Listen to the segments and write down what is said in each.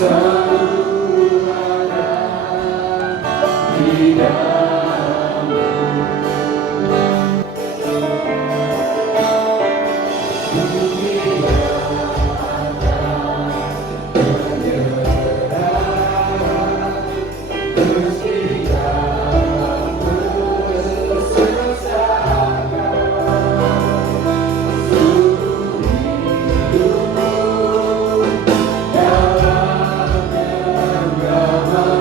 selalu ada di dalammu. Bumi akan menyerah, meski kamu selesaikan seluruh hidupmu dalam genggamanku.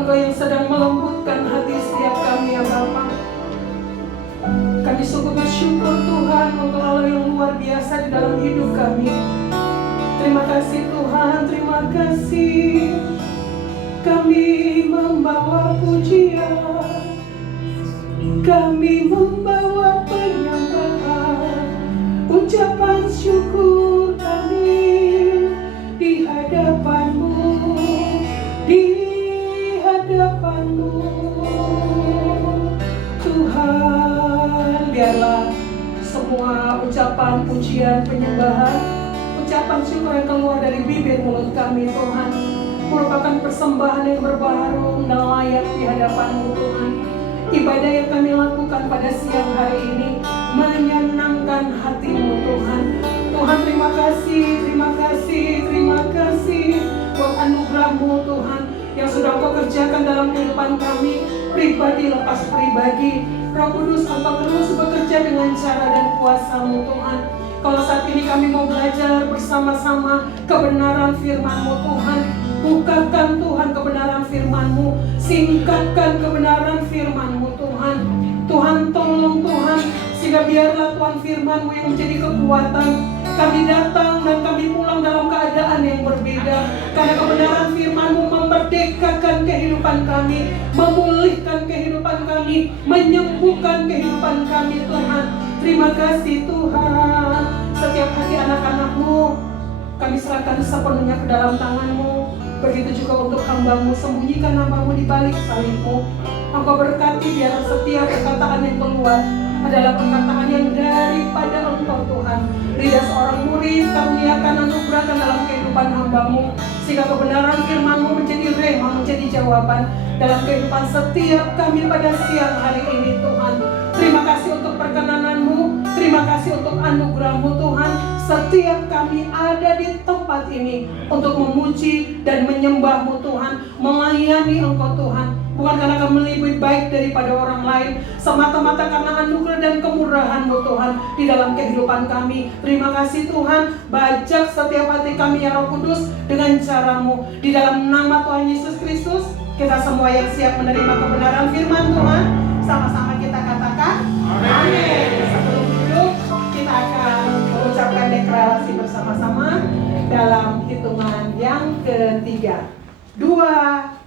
Engkau yang sedang melembutkan hati setiap kami ya Bapa. Kami sungguh bersyukur Tuhan, Engkau Allah yang luar biasa di dalam hidup kami. Terima kasih Tuhan, terima kasih. Kami membawa pujian, kami membawa penyembahan, ucapan syukur kami di hadapan-Mu, di hadapan-Mu. Tuhan, biarlah semua ucapan pujian penyembahan, ucapan syukur yang keluar dari bibir mulut kami Tuhan, merupakan persembahan yang berbaharum dan layak di hadapan-Mu Tuhan. Ibadah yang kami lakukan pada siang hari ini menyenangkan hati-Mu Tuhan. Tuhan, terima kasih, terima kasih, terima kasih buat anugerah-Mu Tuhan yang sudah Kau kerjakan dalam kehidupan kami, pribadi lepas pribadi. Roh Kudus, Engkau terus bekerja dengan cara dan kuasa-Mu Tuhan. Kalau saat ini kami mau belajar bersama-sama kebenaran firman-Mu Tuhan, bukakan Tuhan kebenaran firman-Mu, singkapkan kebenaran firman-Mu Tuhan. Tuhan tolong Tuhan, sehingga biarlah Tuhan firman-Mu yang menjadi kekuatan. Kami datang dan kami pulang dalam keadaan yang berbeda, karena kebenaran firman-Mu memerdekakan kehidupan kami, memulihkan kehidupan kami, menyembuhkan kehidupan kami Tuhan. Terima kasih Tuhan. Setiap hati anak-anak-Mu kami serahkan sepenuhnya ke dalam tangan-Mu. Begitu juga untuk hamba-Mu, sembunyikan hamba-Mu di balik salib-Mu. Engkau berkati biar setiap perkataan yang keluar adalah perkataan yang daripada Engkau Tuhan. Lidah seorang murid kami akan anugerahkan dalam kehidupan hamba-Mu, sehingga kebenaran firman-Mu menjadi rema, menjadi jawaban dalam kehidupan setiap kami pada siang hari ini Tuhan. Terima kasih untuk perkenanan-Mu, terima kasih untuk anugerah-Mu Tuhan. Setiap kami ada di tempat ini untuk memuji dan menyembah-Mu Tuhan, melayani Engkau Tuhan. Bukan karena kami lebih baik daripada orang lain, semata-mata karena anugerah dan kemurahan-Mu Tuhan di dalam kehidupan kami. Terima kasih Tuhan, bajak setiap hati kami ya Roh Kudus dengan cara-Mu. Di dalam nama Tuhan Yesus Kristus, kita semua yang siap menerima kebenaran firman Tuhan, sama-sama kita katakan amin. Sebelum duduk, kita akan mengucapkan deklarasi bersama-sama dalam hitungan yang ketiga. 2,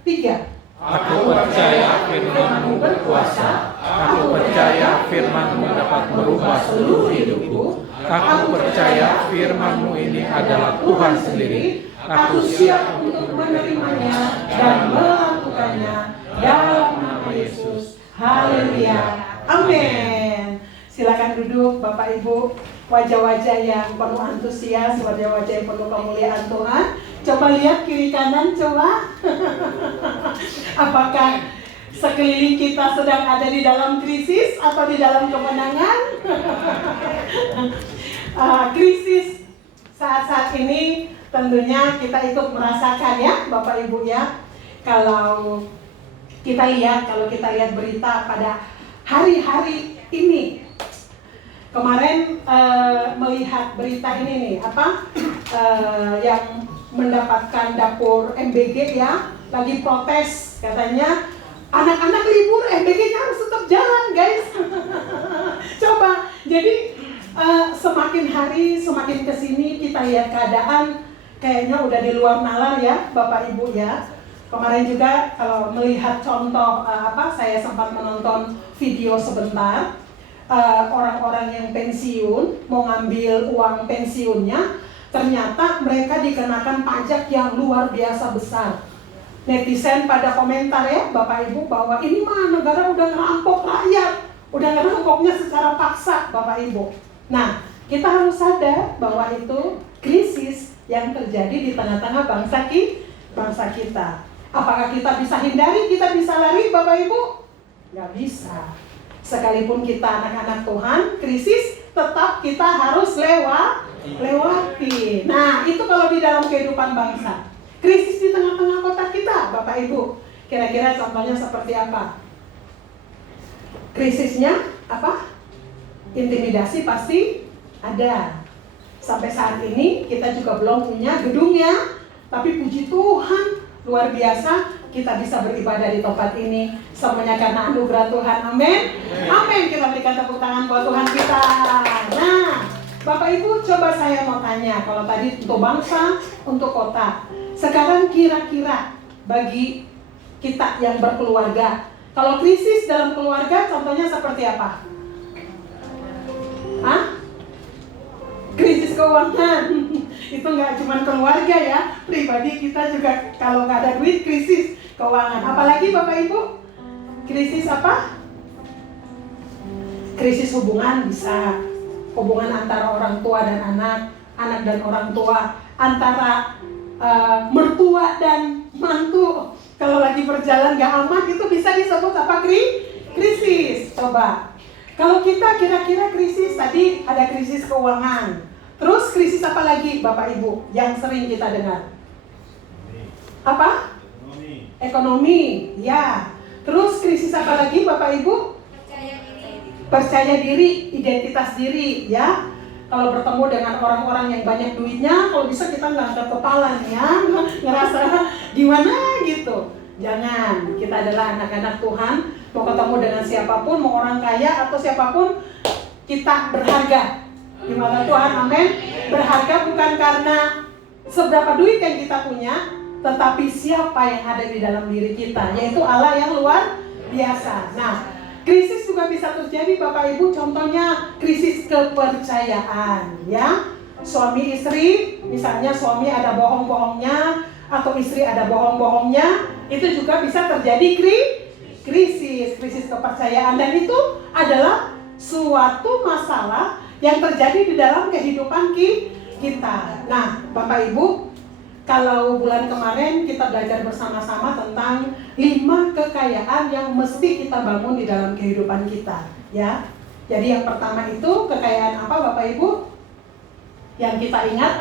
3. Aku percaya firman-Mu berkuasa. Aku percaya firman-Mu dapat merubah seluruh hidupku. Aku percaya firman-Mu ini adalah Tuhan sendiri. Aku siap untuk menerimanya dan melakukannya dalam nama Yesus. Haleluya. Amin. Silakan duduk Bapak Ibu. Wajah-wajah yang penuh antusias, wajah-wajah yang penuh kemuliaan Tuhan. Coba lihat kiri kanan, coba. Apakah sekeliling kita sedang ada di dalam krisis atau di dalam kemenangan? Krisis saat-saat ini tentunya kita ikut merasakan ya Bapak Ibu ya. Kalau kita lihat berita pada hari-hari ini, kemarin melihat berita ini nih, yang mendapatkan dapur MBG ya, lagi protes katanya anak-anak libur, MBG-nya harus tetap jalan guys. Coba, jadi semakin hari semakin kesini kita lihat keadaan kayaknya udah di luar nalar ya Bapak Ibu ya. Kemarin juga kalau melihat contoh saya sempat menonton video sebentar, orang-orang yang pensiun mau ngambil uang pensiunnya, ternyata mereka dikenakan pajak yang luar biasa besar. Netizen pada komentar ya Bapak Ibu bahwa ini mah negara udah ngerampok rakyat, udah ngerampoknya secara paksa Bapak Ibu. Nah, kita harus sadar bahwa itu krisis yang terjadi di tengah-tengah bangsa kita. Apakah kita bisa hindari, kita bisa lari Bapak Ibu? Nggak bisa. Sekalipun kita anak-anak Tuhan, krisis tetap kita harus lewati. Nah, itu kalau di dalam kehidupan bangsa. Krisis di tengah-tengah kota kita, Bapak Ibu. Kira-kira contohnya seperti apa? Krisisnya apa? Intimidasi pasti ada. Sampai saat ini kita juga belum punya gedungnya. Tapi puji Tuhan, luar biasa kita bisa beribadah di tempat ini. Semuanya karena anugerah Tuhan. Amin. Amin. Kita berikan tepuk tangan buat Tuhan kita. Nah, Bapak Ibu, coba saya mau tanya, kalau tadi untuk bangsa, untuk kota, sekarang kira-kira bagi kita yang berkeluarga, kalau krisis dalam keluarga, contohnya seperti apa? Hah? Krisis keuangan. Itu nggak cuma keluarga ya, pribadi kita juga kalau nggak ada duit, krisis keuangan. Apalagi Bapak Ibu, krisis apa? Krisis hubungan bisa. Hubungan antara orang tua dan anak, anak dan orang tua, antara mertua dan mantu. Kalau lagi berjalan gak aman, itu bisa disebut apa? Krisis. Coba. Kalau kita kira-kira krisis, tadi ada krisis keuangan. Terus krisis apa lagi Bapak Ibu yang sering kita dengar? Apa? Ekonomi. Ya. Terus krisis apa lagi Bapak Ibu? Percaya diri, identitas diri, ya. Kalau bertemu dengan orang-orang yang banyak duitnya, kalau bisa kita nggak angkat kepala nih ya, ngerasa gimana gitu. Jangan, kita adalah anak-anak Tuhan, mau ketemu dengan siapapun, mau orang kaya atau siapapun, kita berharga di mata Tuhan, amin. Berharga bukan karena seberapa duit yang kita punya, tetapi siapa yang ada di dalam diri kita, yaitu Allah yang luar biasa. Nah, krisis juga bisa terjadi Bapak Ibu, contohnya krisis kepercayaan, ya. Suami istri, misalnya suami ada bohong-bohongnya atau istri ada bohong-bohongnya, itu juga bisa terjadi krisis kepercayaan, dan itu adalah suatu masalah yang terjadi di dalam kehidupan kita. Nah, Bapak Ibu, kalau bulan kemarin kita belajar bersama-sama tentang 5 kekayaan yang mesti kita bangun di dalam kehidupan kita, ya. Jadi yang pertama itu kekayaan apa Bapak Ibu? Yang kita ingat,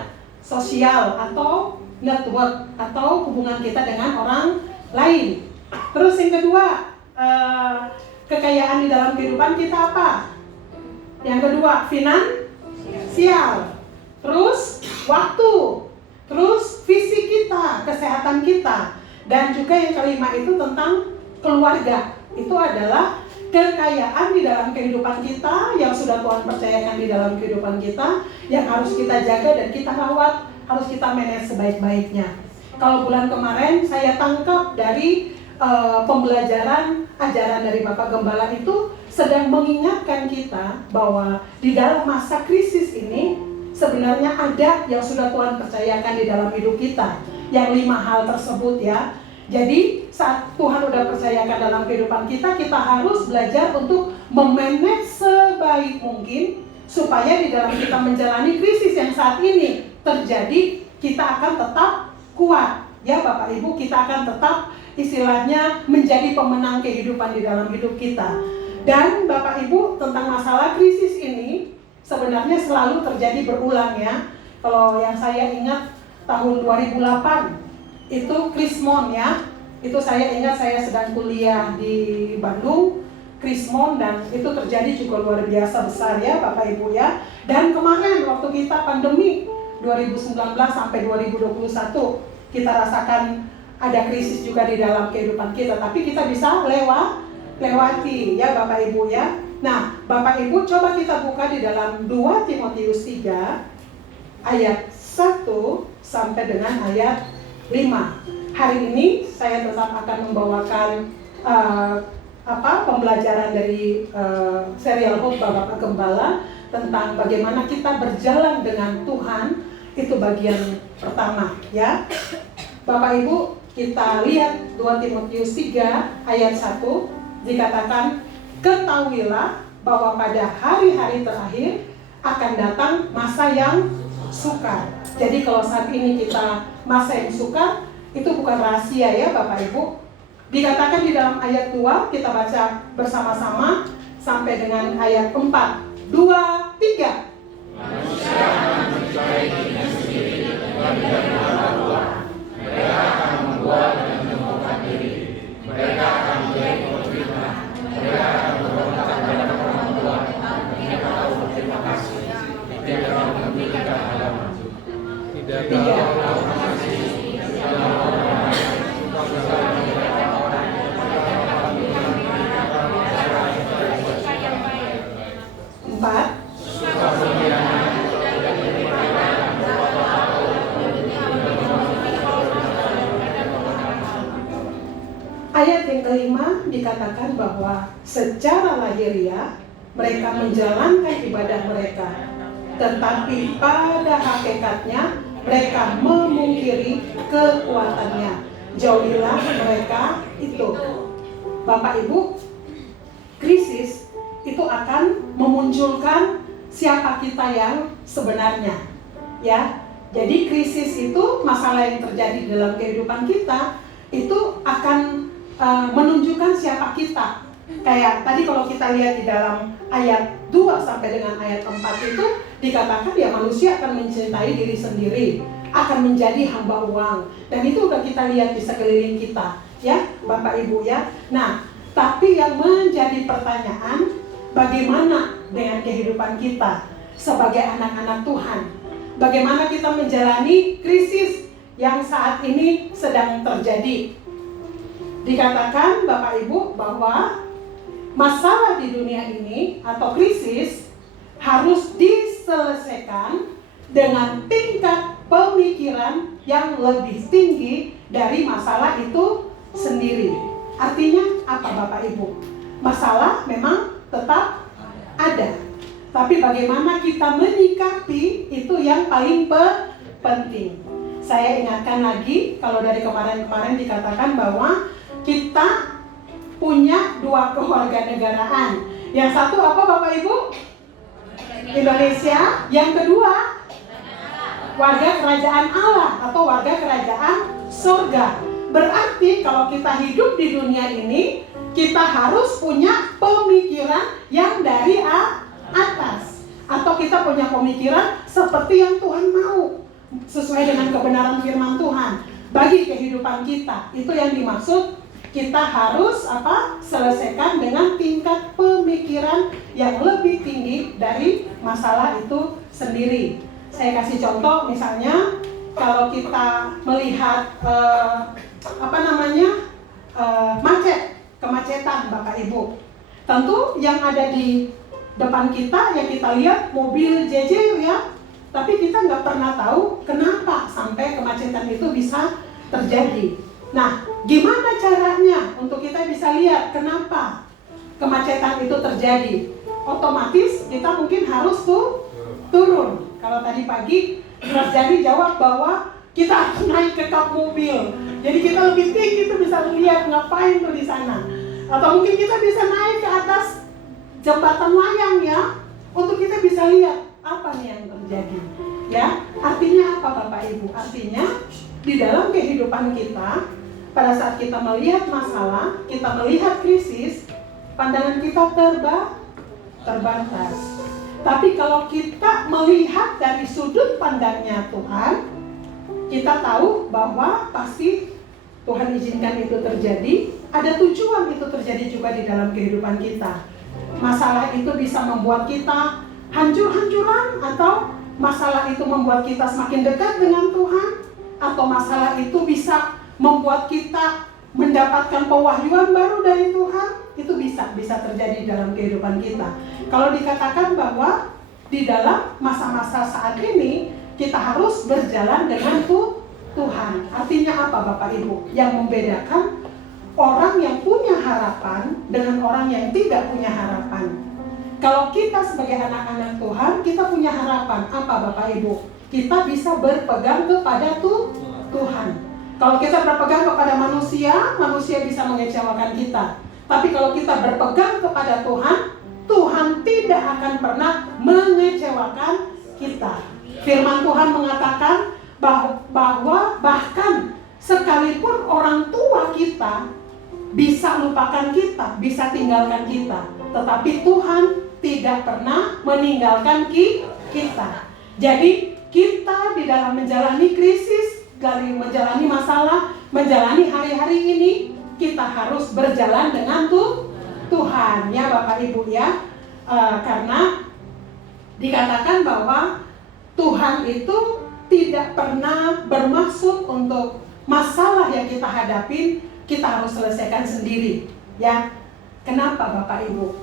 sosial atau network atau hubungan kita dengan orang lain. Terus yang kedua, kekayaan di dalam kehidupan kita apa? Yang kedua, finansial. Terus waktu. Terus visi kita, kesehatan kita. Dan juga yang kelima itu tentang keluarga. Itu adalah kekayaan di dalam kehidupan kita yang sudah Tuhan percayakan di dalam kehidupan kita, yang harus kita jaga dan kita rawat, harus kita manage sebaik-baiknya. Kalau bulan kemarin saya tangkap dari pembelajaran ajaran dari Bapak Gembala itu sedang mengingatkan kita bahwa di dalam masa krisis ini sebenarnya ada yang sudah Tuhan percayakan di dalam hidup kita, yang 5 hal tersebut, ya. Jadi saat Tuhan sudah percayakan dalam kehidupan kita, kita harus belajar untuk memanage sebaik mungkin supaya di dalam kita menjalani krisis yang saat ini terjadi, kita akan tetap kuat, ya Bapak Ibu. Kita akan tetap istilahnya menjadi pemenang kehidupan di dalam hidup kita. Dan Bapak Ibu, tentang masalah krisis ini sebenarnya selalu terjadi berulang, ya. Kalau yang saya ingat tahun 2008 itu Krismon, ya. Itu saya ingat saya sedang kuliah di Bandung, Krismon, dan itu terjadi juga luar biasa besar, ya Bapak Ibu, ya. Dan kemarin waktu kita pandemi 2019 sampai 2021 kita rasakan ada krisis juga di dalam kehidupan kita, tapi kita bisa lewati, ya Bapak Ibu, ya. Nah, Bapak Ibu, coba kita buka di dalam 2 Timotius 3 ayat 1 sampai dengan ayat 5. Hari ini saya tetap akan membawakan pembelajaran dari serial khotbah Bapak Gembala tentang bagaimana kita berjalan dengan Tuhan. Itu bagian pertama, ya. Bapak Ibu, kita lihat 2 Timotius 3 ayat 1 dikatakan, ketahuilah bahwa pada hari-hari terakhir akan datang masa yang sukar. Jadi kalau saat ini kita masa yang sukar, itu bukan rahasia, ya Bapak Ibu. Dikatakan di dalam ayat 2, kita baca bersama-sama sampai dengan ayat 4. 2, 3. Manusia akan mencari dirinya sendiri dan berkata bahwa mereka akan membuat dan menemukan diri. Mereka akan menjadi pemfitnah. Mereka akan memberontak pada orang tua. Mereka tahu berterima kasih. Tidak akan memberikan agama. Tidak tahu kasih. Tidak mau orang lain. ayat yang kelima dikatakan bahwa secara lahiriah mereka menjalankan ibadah mereka, tetapi pada hakikatnya mereka memungkiri kekuatannya. Jauhilah mereka itu. Bapak Ibu, krisis itu akan memunculkan siapa kita yang sebenarnya. Ya, jadi krisis itu, masalah yang terjadi dalam kehidupan kita itu akan menunjukkan siapa kita. Kayak tadi kalau kita lihat di dalam ayat 2 sampai dengan ayat 4 itu dikatakan ya manusia akan mencintai diri sendiri, akan menjadi hamba uang. Dan itu udah kita lihat di sekeliling kita, ya Bapak Ibu ya. Nah, tapi yang menjadi pertanyaan, bagaimana dengan kehidupan kita sebagai anak-anak Tuhan? Bagaimana kita menjalani krisis yang saat ini sedang terjadi? Dikatakan Bapak Ibu bahwa masalah di dunia ini atau krisis harus diselesaikan dengan tingkat pemikiran yang lebih tinggi dari masalah itu sendiri. Artinya apa Bapak Ibu? Masalah memang tetap ada, tapi bagaimana kita menyikapi itu yang paling penting. Saya ingatkan lagi, kalau dari kemarin-kemarin dikatakan bahwa kita punya 2 kewarganegaraan. Yang satu apa Bapak Ibu? Indonesia. Yang kedua, warga kerajaan Allah atau warga kerajaan surga. Berarti kalau kita hidup di dunia ini, kita harus punya pemikiran yang dari atas. Atau kita punya pemikiran seperti yang Tuhan mau, sesuai dengan kebenaran firman Tuhan bagi kehidupan kita. Itu yang dimaksud kita harus selesaikan dengan tingkat pemikiran yang lebih tinggi dari masalah itu sendiri. Saya kasih contoh, misalnya kalau kita melihat kemacetan Bapak Ibu. Tentu yang ada di depan kita yang kita lihat mobil jejer ya, tapi kita nggak pernah tahu kenapa sampai kemacetan itu bisa terjadi. Nah, gimana caranya untuk kita bisa lihat kenapa kemacetan itu terjadi? Otomatis kita mungkin harus turun. Kalau tadi pagi Mas Jani jawab bahwa kita harus naik ke kap mobil. Jadi kita lebih tinggi itu bisa melihat ngapain tuh di sana. Atau mungkin kita bisa naik ke atas jembatan layang ya, untuk kita bisa lihat apa nih yang terjadi. Ya, artinya apa Bapak Ibu? Artinya di dalam kehidupan kita, pada saat kita melihat masalah, kita melihat krisis, pandangan kita terbatas. Tapi kalau kita melihat dari sudut pandangnya Tuhan, kita tahu bahwa pasti Tuhan izinkan itu terjadi, ada tujuan itu terjadi juga di dalam kehidupan kita. Masalah itu bisa membuat kita hancur-hancuran, atau masalah itu membuat kita semakin dekat dengan Tuhan, atau masalah itu bisa membuat kita mendapatkan pewahyuan baru dari Tuhan. Itu bisa terjadi dalam kehidupan kita. Kalau dikatakan bahwa di dalam masa-masa saat ini kita harus berjalan dengan Tuhan. Artinya apa Bapak Ibu? Yang membedakan orang yang punya harapan dengan orang yang tidak punya harapan. Kalau kita sebagai anak-anak Tuhan, kita punya harapan apa Bapak Ibu? Kita bisa berpegang kepada Tuhan. Kalau kita berpegang kepada manusia, manusia bisa mengecewakan kita. Tapi kalau kita berpegang kepada Tuhan, Tuhan tidak akan pernah mengecewakan kita. Firman Tuhan mengatakan bahwa bahkan sekalipun orang tua kita bisa lupakan kita, bisa tinggalkan kita, tetapi Tuhan tidak pernah meninggalkan kita. Jadi kita di dalam menjalani krisis, dari menjalani masalah, menjalani hari-hari ini, kita harus berjalan dengan Tuhan ya Bapak Ibu ya. Karena dikatakan bahwa Tuhan itu tidak pernah bermaksud untuk masalah yang kita hadapi kita harus selesaikan sendiri ya. Kenapa Bapak Ibu?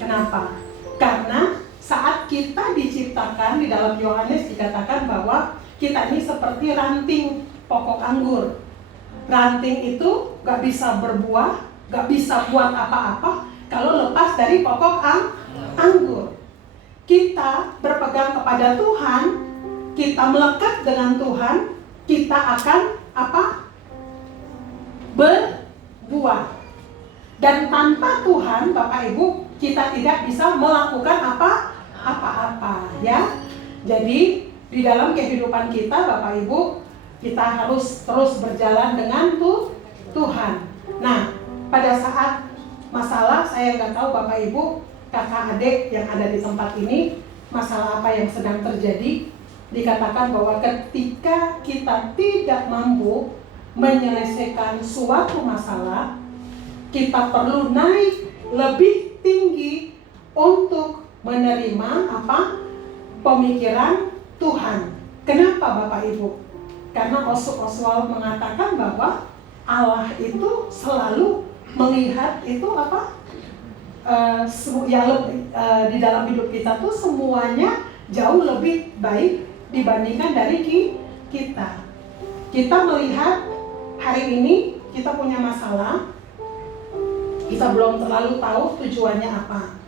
Kenapa? Karena saat kita diciptakan, di dalam Yohanes dikatakan bahwa kita ini seperti ranting pokok anggur. ranting itu gak bisa berbuah, gak bisa buat apa-apa kalau lepas dari pokok anggur. Kita berpegang kepada Tuhan, kita melekat dengan Tuhan, kita akan apa? Berbuah. Dan tanpa Tuhan, Bapak Ibu, kita tidak bisa melakukan apa-apa, ya. Jadi di dalam kehidupan kita, Bapak Ibu, kita harus terus berjalan dengan Tuhan. Nah, pada saat masalah, saya nggak tahu Bapak Ibu, kakak adik yang ada di tempat ini, masalah apa yang sedang terjadi. Dikatakan bahwa ketika kita tidak mampu menyelesaikan suatu masalah, kita perlu naik lebih tinggi untuk menerima pemikiran Tuhan. Kenapa Bapak Ibu? Karena Oswald mengatakan bahwa Allah itu selalu melihat itu di dalam hidup kita tuh semuanya jauh lebih baik dibandingkan dari kita. Kita melihat hari ini kita punya masalah, kita belum terlalu tahu tujuannya apa.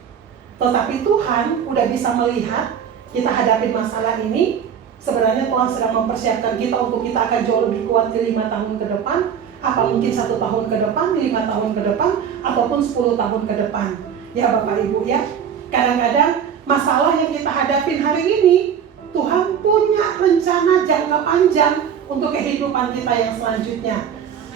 Tetapi Tuhan udah bisa melihat kita hadapi masalah ini. Sebenarnya Tuhan sedang mempersiapkan kita untuk kita akan jauh lebih kuat di 5 tahun ke depan, apa mungkin 1 tahun ke depan, 5 tahun ke depan, ataupun 10 tahun ke depan. Ya Bapak Ibu ya, kadang-kadang masalah yang kita hadapin hari ini, Tuhan punya rencana jangka panjang untuk kehidupan kita yang selanjutnya.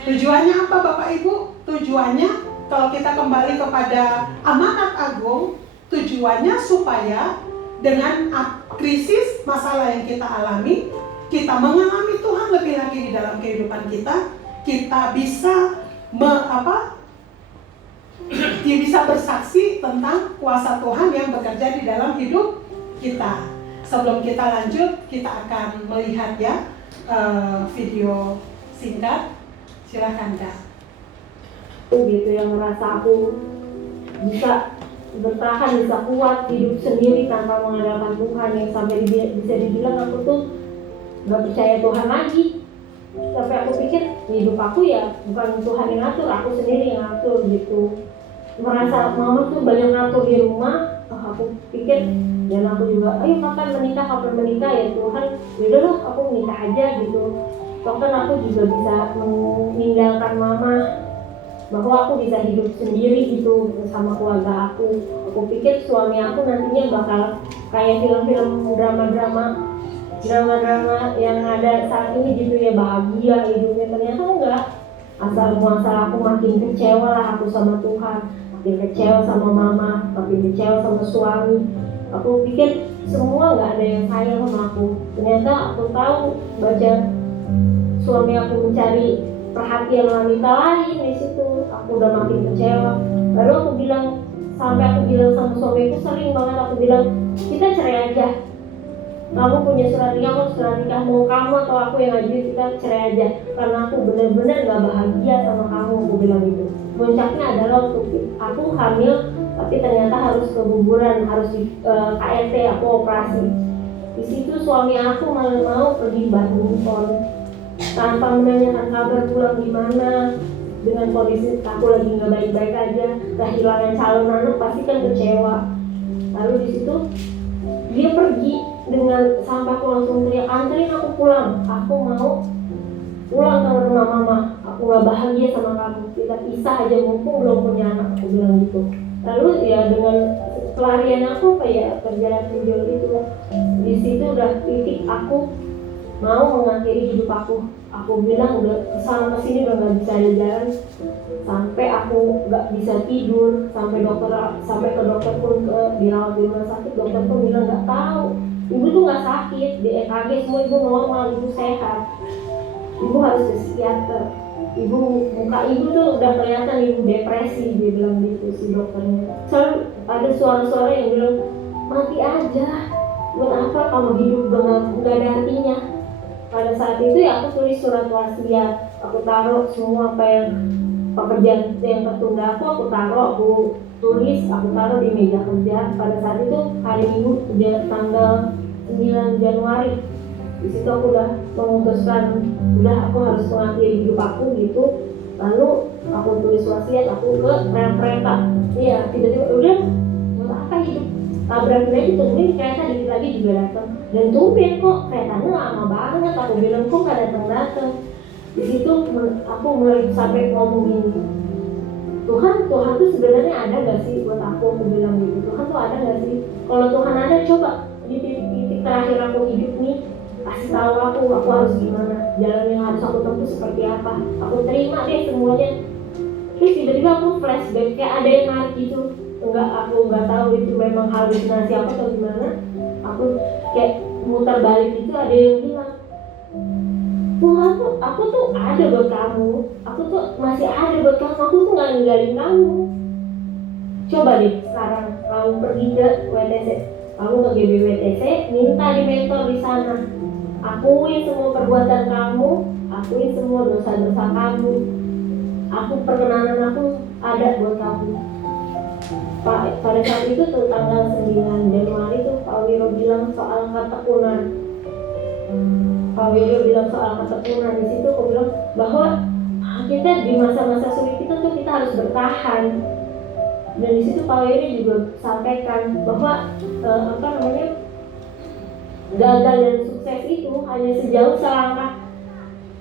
Tujuannya apa Bapak Ibu? Tujuannya kalau kita kembali kepada amanat agung, tujuannya supaya dengan krisis masalah yang kita alami, kita mengalami Tuhan lebih lagi di dalam kehidupan kita. Kita bisa dia bisa bersaksi tentang kuasa Tuhan yang bekerja di dalam hidup kita. Sebelum kita lanjut, kita akan melihat ya video singkat. Silakan Kak. Gitu yang merasa aku bisa bertahan, bisa kuat hidup sendiri tanpa mengandalkan Tuhan, yang sampai bisa dibilang aku tuh gak percaya Tuhan lagi. Tapi aku pikir hidup aku ya bukan Tuhan yang ngatur, aku sendiri yang ngatur gitu. Merasa mama tuh banyak ngatur di rumah, aku pikir, dan aku juga, ayo kapan menikah ya Tuhan, yaudah lah aku menikah aja gitu. Bahkan aku juga bisa meninggalkan mama, bahwa aku bisa hidup sendiri gitu bersama keluarga aku. Aku pikir suami aku nantinya bakal kayak film-film drama-drama yang ada saat ini gitu ya, bahagia hidupnya. Ternyata enggak. Asal muasal aku makin kecewa lah aku sama Tuhan, makin kecewa sama mama, makin kecewa sama suami. Aku pikir semua nggak ada yang sayang sama aku. Ternyata aku tahu baca suami aku mencari perhatian wanita lain di situ. Aku udah makin kecewa. Lalu aku bilang sama suamiku, sering banget aku bilang, kita cerai aja. Kamu punya surat nikah, mau kamu atau aku yang ngajuin, kita cerai aja. Karena aku benar-benar gak bahagia sama kamu, aku bilang gitu. Puncaknya adalah waktu aku hamil, tapi ternyata harus keguguran, harus di KRT, aku operasi. Di situ suami aku malah mau pergi badminton tanpa menanyakan kabar pulang gimana. Dengan kondisi aku lagi nggak baik-baik aja, kehilangan calon anak, pasti kan kecewa. Lalu di situ dia pergi dengan sampai aku langsung teriak, anterin aku pulang, aku mau pulang ke rumah mama, aku nggak bahagia sama kamu, kita pisah aja mumpung belum punya anak, aku bilang gitu. Lalu ya dengan pelarian aku kayak perjalanan pinjol itu, di situ udah titik aku mau mengakhiri hidup aku. Aku bilang udah kesana kesini udah nggak bisa jalan, sampai aku nggak bisa tidur, sampai ke dokter pun dirawat di rumah sakit, dokter pun bilang nggak tahu, ibu tuh nggak sakit, di EKG semua ibu normal, ibu sehat, ibu harus ke psikiater, muka ibu tuh udah kelihatan ibu depresi, dia bilang gitu si dokternya. Selalu ada suara-suara yang bilang mati aja, buat apa kamu hidup dengan nggak ada artinya. Pada saat itu ya aku tulis surat wasiat, aku taruh semua apa yang pekerjaan yang tertunda aku tulis, aku taruh di meja kerja. Pada saat itu hari Minggu tanggal 9 Januari Di situ aku udah memutuskan, udah aku harus mengakhiri hidup aku gitu. Lalu aku tulis wasiat aku ke rel kereta. Iya, tiba-tiba udah buat apa hidup? Tabrakin aja, tungguin kereta dikit lagi juga datang. Dan tumben kok keretanya lama banget. Aku bilang kok nggak datang. Di situ aku mulai sampai ngomong gini, Tuhan tuh sebenarnya ada gak sih buat aku bilang gitu. Tuhan tuh ada gak sih? Kalau Tuhan ada, coba di titik terakhir aku hidup nih, kasih tahu aku harus gimana, jalan yang harus aku tempuh seperti apa. Aku terima deh semuanya. Terus tiba-tiba aku flashback, kayak ada yang narik gitu. Aku nggak tahu itu memang halusinasi apa atau gimana. Aku kayak muter balik gitu, ada yang bilang, Tuhan tuh, aku tuh ada buat kamu, aku tuh masih ada buat kamu, aku tuh nggak ninggalin kamu. Coba deh sekarang kamu pergi ke WTC, kamu ke GBWTC, minta di mentor di sana, akuin semua perbuatan kamu, akuin semua dosa-dosa kamu, aku perkenanan aku ada buat kamu. Pada saat itu tuh tanggal 9 Januari tuh Pak Wiro bilang soal ketekunan. Pak Wiro bilang soal ketekunan. Di situ aku bilang bahwa kita di masa-masa sulit itu tuh kita harus bertahan. Dan di situ Pak Wiro juga sampaikan bahwa gagal dan sukses itu hanya sejauh selangkah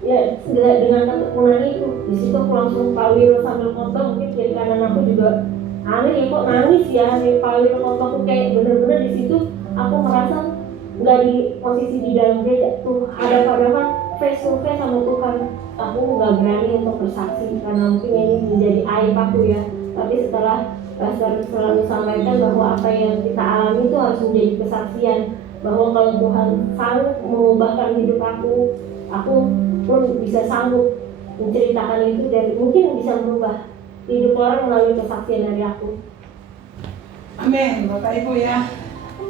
ya dengan ketekunan itu. Di situ aku langsung Pak Wiro sambil ngomong, mungkin dari kanan aku juga aneh ya, kok nangis ya Pak Wiro ngomong. Aku kayak bener-bener di situ aku merasa nggak di posisi di dalam gereja tuh, hadapan face to face sama Tuhan. Aku nggak berani untuk bersaksi karena mungkin ini menjadi aib aku ya. Tapi setelah Pastor selalu sampaikan bahwa apa yang kita alami itu harus menjadi kesaksian, bahwa kalau Tuhan sanggup mengubahkan hidup aku pun bisa sanggup menceritakan itu dan mungkin bisa merubah hidup orang melalui kesaksian dari aku. Amin, Bapak Ibu ya.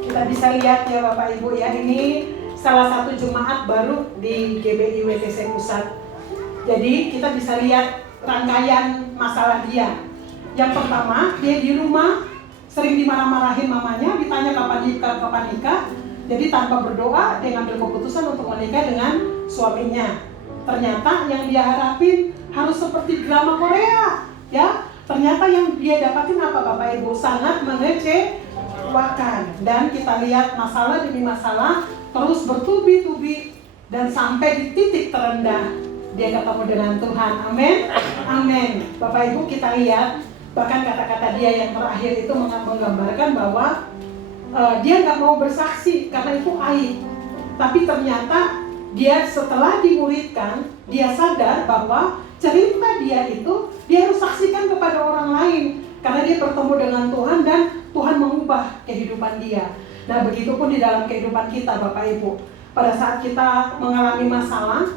Kita bisa lihat ya Bapak Ibu ya, ini salah satu jemaat baru di GBI WTC Pusat. Jadi kita bisa lihat rangkaian masalah dia. Yang pertama, dia di rumah sering dimarah-marahin mamanya, ditanya kapan nikah. Jadi tanpa berdoa dia ngambil keputusan untuk menikah dengan suaminya. Ternyata yang dia harapin harus seperti drama Korea, ya. Ternyata yang dia dapatin apa Bapak Ibu? Sangat mengecewakan. Dan kita lihat masalah demi masalah terus bertubi-tubi dan sampai di titik terendah dia ketemu dengan Tuhan. Amin. Amin. Bapak Ibu, kita lihat bahkan kata-kata dia yang terakhir itu menggambarkan bahwa dia nggak mau bersaksi karena itu aib. Tapi ternyata dia setelah dimuridkan, dia sadar bahwa cerita dia itu dia harus saksikan kepada orang lain karena dia bertemu dengan Tuhan dan Tuhan mengubah kehidupan dia. Nah, begitupun di dalam kehidupan kita Bapak Ibu. Pada saat kita mengalami masalah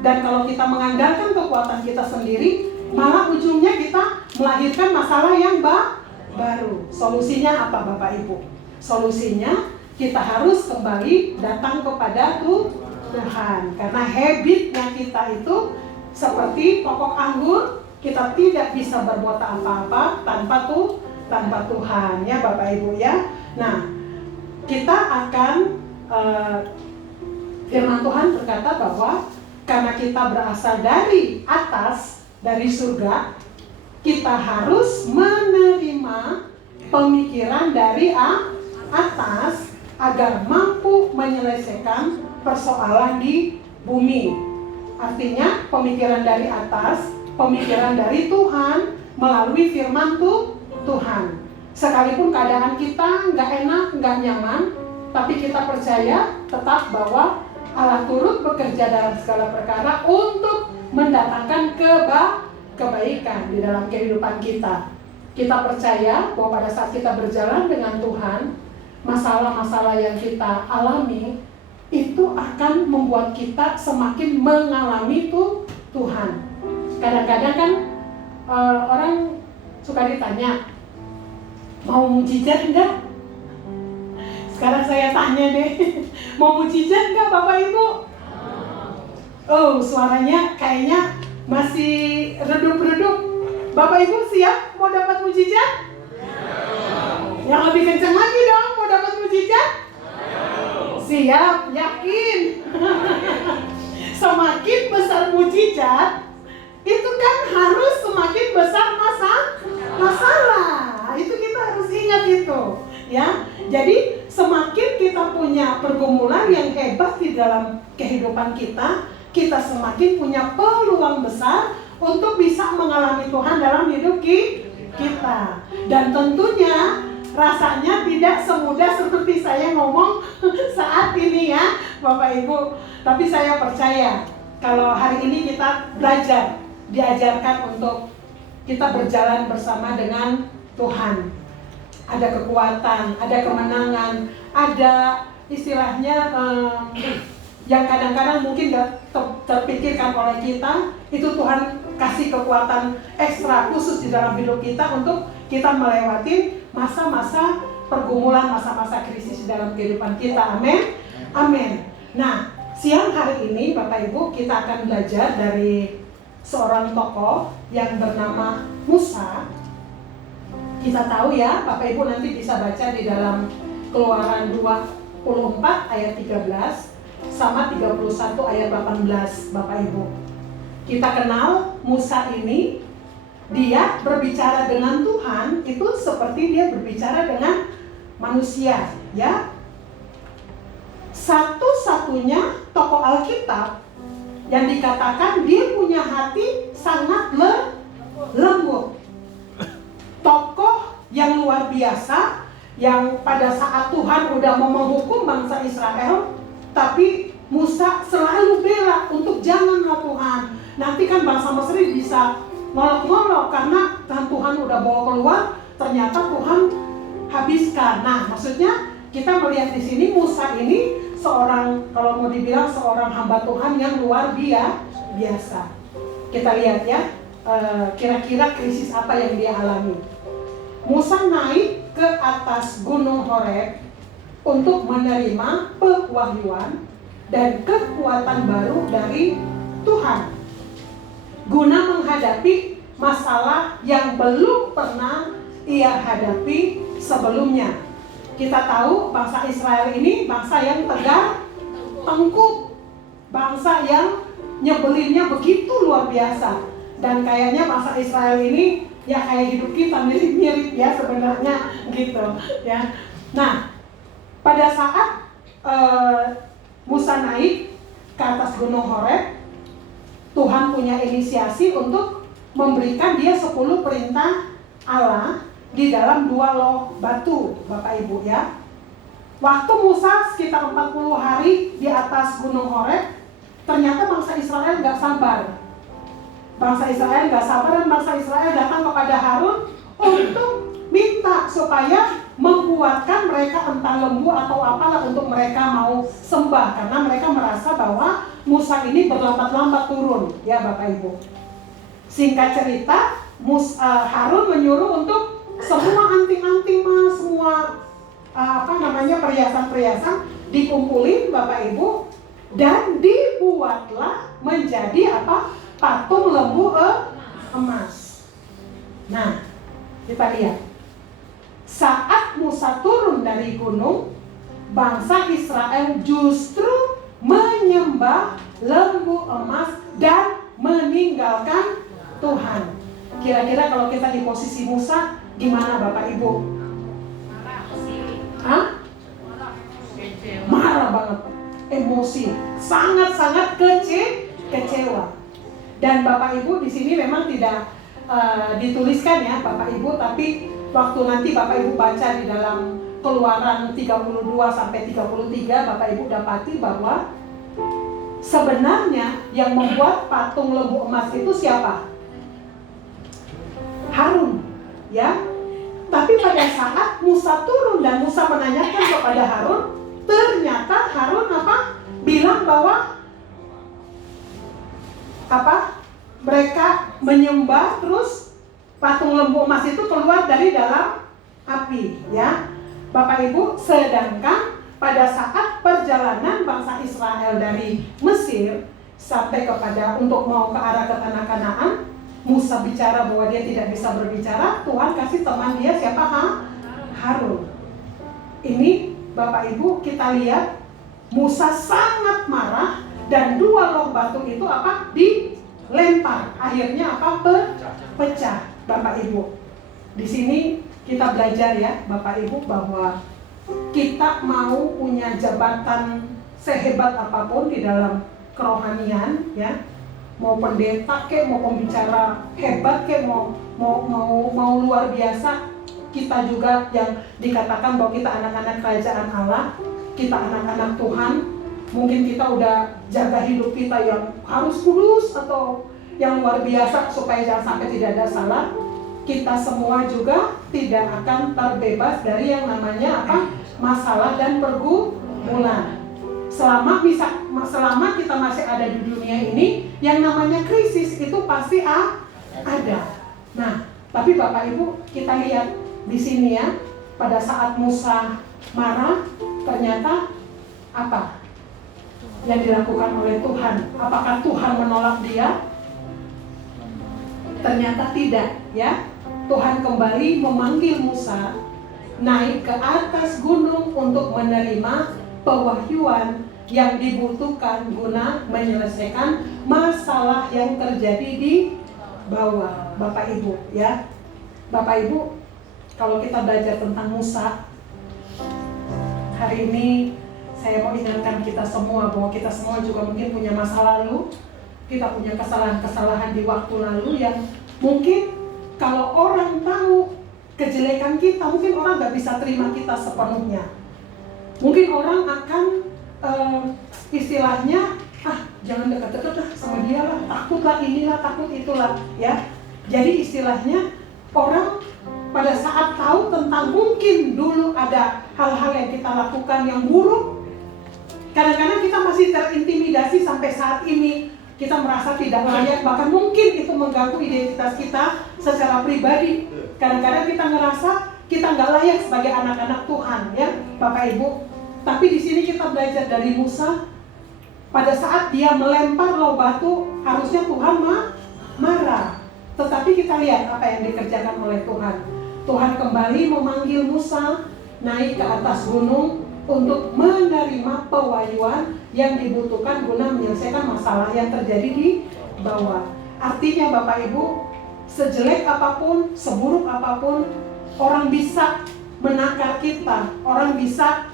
dan kalau kita mengandalkan kekuatan kita sendiri, malah ujungnya kita melahirkan masalah yang baru. Solusinya apa Bapak Ibu? Solusinya kita harus kembali datang kepada Tuhan. Karena habitnya kita itu seperti pokok anggur, kita tidak bisa berbuat apa-apa tanpa Tuhan ya Bapak Ibu ya. Nah, kita akan firman Tuhan berkata bahwa karena kita berasal dari atas, dari surga, kita harus menerima pemikiran dari atas agar mampu menyelesaikan persoalan di bumi. Artinya pemikiran dari atas, pemikiran dari Tuhan melalui firman Tuhan. Sekalipun keadaan kita nggak enak, nggak nyaman, tapi kita percaya tetap bahwa Allah turut bekerja dalam segala perkara untuk mendatangkan kebaikan di dalam kehidupan kita. Kita percaya bahwa pada saat kita berjalan dengan Tuhan, masalah-masalah yang kita alami itu akan membuat kita semakin mengalami Tuhan. Kadang-kadang kan orang suka ditanya, mau mujizat enggak? Sekarang saya tanya deh, mau mujizat enggak Bapak Ibu? Oh, suaranya kayaknya masih redup-redup. Bapak Ibu siap mau dapat mujizat? Yang lebih kencang lagi dong, mau dapat mujizat? Siap, yakin. semakin besar mujizat, itu kan harus semakin besar masalah. Itu kita harus ingat itu, ya. Jadi semakin kita punya pergumulan yang hebat di dalam kehidupan kita, kita semakin punya peluang besar untuk bisa mengalami Tuhan dalam hidup kita. Dan tentunya rasanya tidak semudah seperti saya ngomong saat ini ya Bapak Ibu. Tapi saya percaya kalau hari ini kita belajar, diajarkan untuk kita berjalan bersama dengan Tuhan. Ada kekuatan, ada kemenangan, ada istilahnya yang kadang-kadang mungkin gak terpikirkan oleh kita. Itu Tuhan kasih kekuatan ekstra khusus di dalam hidup kita untuk kita melewati masa-masa pergumulan, masa-masa krisis di dalam kehidupan kita. Amin. Amin. Nah, siang hari ini Bapak Ibu kita akan belajar dari seorang tokoh yang bernama Musa. Kita tahu ya, Bapak Ibu nanti bisa baca di dalam Keluaran 24 ayat 13 sama 31 ayat 18 Bapak Ibu. Kita kenal Musa ini, dia berbicara dengan Tuhan itu seperti dia berbicara dengan manusia, ya. Satu-satunya tokoh Alkitab yang dikatakan dia punya hati sangat lembut. Tokoh yang luar biasa, yang pada saat Tuhan udah mau menghukum bangsa Israel, tapi Musa selalu bela untuk janganlah Tuhan. Nanti kan bangsa Mesir bisa ngolok-ngolok karena Tuhan udah bawa keluar, ternyata Tuhan habiskan. Nah, maksudnya kita melihat di sini Musa ini seorang, kalau mau dibilang seorang hamba Tuhan yang luar biasa. Kita lihat ya, kira-kira krisis apa yang dia alami. Musa naik ke atas gunung Horeb untuk menerima pewahyuan dan kekuatan baru dari Tuhan, guna menghadapi masalah yang belum pernah ia hadapi sebelumnya. Kita tahu bangsa Israel ini bangsa yang tegar, tengkuk, bangsa yang nyebelinnya begitu luar biasa. Dan kayaknya bangsa Israel ini ya kayak hidup kita, mirip-mirip ya sebenarnya gitu ya. Nah, pada saat Musa naik ke atas gunung Horeb, Tuhan punya inisiasi untuk memberikan dia 10 perintah Allah di dalam 2 loh batu, Bapak Ibu ya. Waktu Musa sekitar 40 hari di atas gunung Horeb, ternyata bangsa Israel gak sabar. Bangsa Israel gak sabar dan bangsa Israel datang kepada Harun untuk minta supaya membuatkan mereka entah lembu atau apalah untuk mereka mau sembah. Karena mereka merasa bahwa Musa ini berlambat-lambat turun, ya Bapak Ibu. Singkat cerita, Harun menyuruh untuk semua anting-anting, semua perhiasan-perhiasan dikumpulin Bapak Ibu, dan dibuatlah menjadi patung lembu emas. Nah, kita lihat. Saat Musa turun dari gunung, bangsa Israel justru menyembah lembu emas dan meninggalkan Tuhan. Kira-kira kalau kita di posisi Musa, gimana Bapak Ibu? Marah banget, emosi, sangat-sangat kecewa. Dan Bapak Ibu di sini memang tidak dituliskan ya Bapak Ibu, tapi waktu nanti Bapak Ibu baca di dalam Keluaran 32 sampai 33, Bapak Ibu dapati bahwa sebenarnya yang membuat patung lembu emas itu siapa? Harun, ya. Tapi pada saat Musa turun dan Musa menanyakan kepada Harun, ternyata Harun bilang bahwa mereka menyembah, terus patung lembu emas itu keluar dari dalam api, ya Bapak Ibu. Sedangkan pada saat perjalanan bangsa Israel dari Mesir sampai kepada untuk mau ke arah ke tanah Kanaan, Musa bicara bahwa dia tidak bisa berbicara. Tuhan kasih teman dia siapa? Harun. Ini Bapak Ibu kita lihat Musa sangat marah dan 2 loh batu itu apa? Dilempar. Akhirnya apa? Pecah, Bapak Ibu. Di sini kita belajar ya, Bapak Ibu, bahwa kita mau punya jabatan sehebat apapun di dalam kerohanian ya, mau pendeta kek, mau pembicara hebat kek, mau luar biasa, kita juga yang dikatakan bahwa kita anak-anak kerajaan Allah, kita anak-anak Tuhan, mungkin kita udah jaga hidup kita yang harus kudus atau yang luar biasa supaya jangan sampai tidak ada salah. Kita semua juga tidak akan terbebas dari yang namanya apa? Masalah dan pergumulan. Selama kita masih ada di dunia ini, yang namanya krisis itu pasti ada. Nah, tapi Bapak Ibu, kita lihat di sini ya, pada saat Musa marah, ternyata apa yang dilakukan oleh Tuhan? Apakah Tuhan menolak dia? Ternyata tidak, ya. Tuhan kembali memanggil Musa naik ke atas gunung untuk menerima pewahyuan yang dibutuhkan guna menyelesaikan masalah yang terjadi di bawah, Bapak Ibu, ya. Bapak Ibu, kalau kita belajar tentang Musa, hari ini saya mau ingatkan kita semua bahwa kita semua juga mungkin punya masa lalu, kita punya kesalahan-kesalahan di waktu lalu yang mungkin kalau orang tahu kejelekan kita, mungkin orang gak bisa terima kita sepenuhnya. Mungkin orang akan istilahnya, jangan dekat-dekat lah sama dia lah, takutlah inilah, takut itulah, ya. Jadi istilahnya orang pada saat tahu tentang mungkin dulu ada hal-hal yang kita lakukan yang buruk, kadang-kadang kita masih terintimidasi sampai saat ini. Kita merasa tidak layak, bahkan mungkin itu mengganggu identitas kita secara pribadi. Kadang-kadang kita ngerasa kita nggak layak sebagai anak-anak Tuhan, ya, Bapak Ibu. Tapi di sini kita belajar dari Musa. Pada saat dia melempar loh batu, harusnya Tuhan marah. Tetapi kita lihat apa yang dikerjakan oleh Tuhan. Tuhan kembali memanggil Musa naik ke atas gunung untuk menerima pewahyuan yang dibutuhkan guna menyelesaikan masalah yang terjadi di bawah. Artinya Bapak Ibu, sejelek apapun, seburuk apapun, orang bisa menakar kita, orang bisa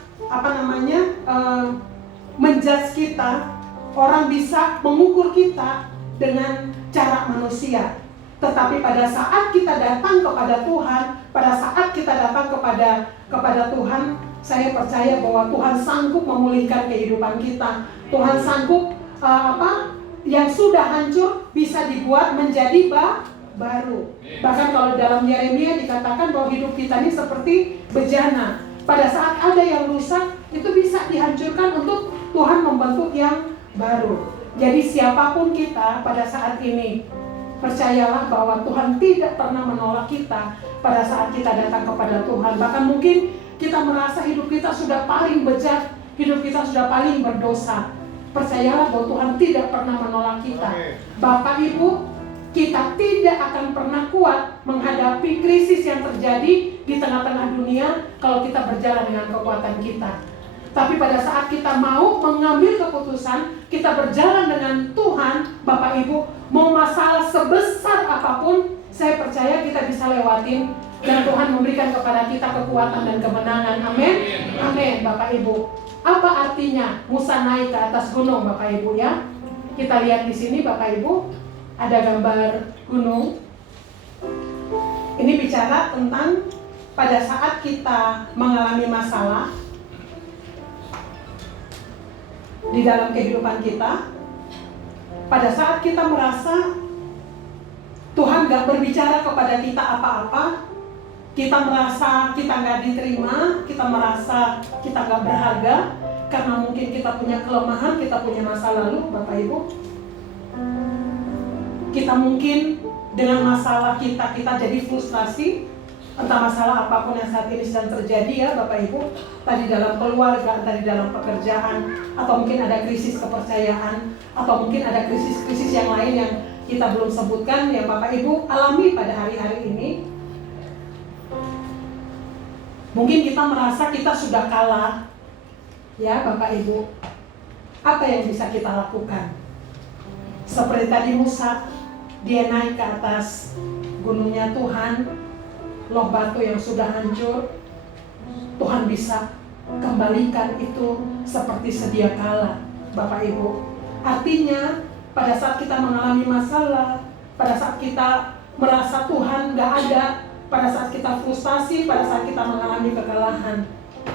menjudge kita, orang bisa mengukur kita dengan cara manusia. Tetapi pada saat kita datang kepada Tuhan, pada saat kita datang kepada Tuhan, saya percaya bahwa Tuhan sanggup memulihkan kehidupan kita. Tuhan sanggup yang sudah hancur bisa dibuat menjadi baru. Bahkan kalau dalam Yeremia dikatakan bahwa hidup kita ini seperti bejana. Pada saat ada yang rusak, itu bisa dihancurkan untuk Tuhan membentuk yang baru. Jadi siapapun kita pada saat ini, percayalah bahwa Tuhan tidak pernah menolak kita pada saat kita datang kepada Tuhan. Bahkan mungkin kita merasa hidup kita sudah paling bejat, hidup kita sudah paling berdosa. Percayalah bahwa Tuhan tidak pernah menolak kita. Bapak Ibu, kita tidak akan pernah kuat menghadapi krisis yang terjadi di tengah-tengah dunia kalau kita berjalan dengan kekuatan kita. Tapi pada saat kita mau mengambil keputusan, kita berjalan dengan Tuhan, Bapak Ibu, mau masalah sebesar apapun, saya percaya kita bisa lewatin. Dan Tuhan memberikan kepada kita kekuatan dan kemenangan. Amin. Amin, Bapak Ibu. Apa artinya Musa naik ke atas gunung, Bapak Ibu, ya? Kita lihat di sini, Bapak Ibu, ada gambar gunung. Ini bicara tentang pada saat kita mengalami masalah di dalam kehidupan kita, pada saat kita merasa Tuhan gak berbicara kepada kita apa-apa, kita merasa kita gak diterima, kita merasa kita gak berharga, karena mungkin kita punya kelemahan, kita punya masa lalu, Bapak Ibu. Kita mungkin dengan masalah kita jadi frustrasi, entah masalah apapun yang saat ini sedang terjadi, ya Bapak Ibu. Tadi dalam keluarga, tadi dalam pekerjaan, atau mungkin ada krisis kepercayaan, atau mungkin ada krisis-krisis yang lain yang kita belum sebutkan, ya Bapak Ibu alami pada hari-hari ini. Mungkin kita merasa kita sudah kalah, ya Bapak Ibu. apa yang bisa kita lakukan? Seperti tadi Musa, dia naik ke atas gunungnya Tuhan, loh batu yang sudah hancur, Tuhan bisa kembalikan itu seperti sedia kala, Bapak Ibu. Artinya pada saat kita mengalami masalah, pada saat kita merasa Tuhan gak ada, pada saat kita frustasi, pada saat kita mengalami kekalahan,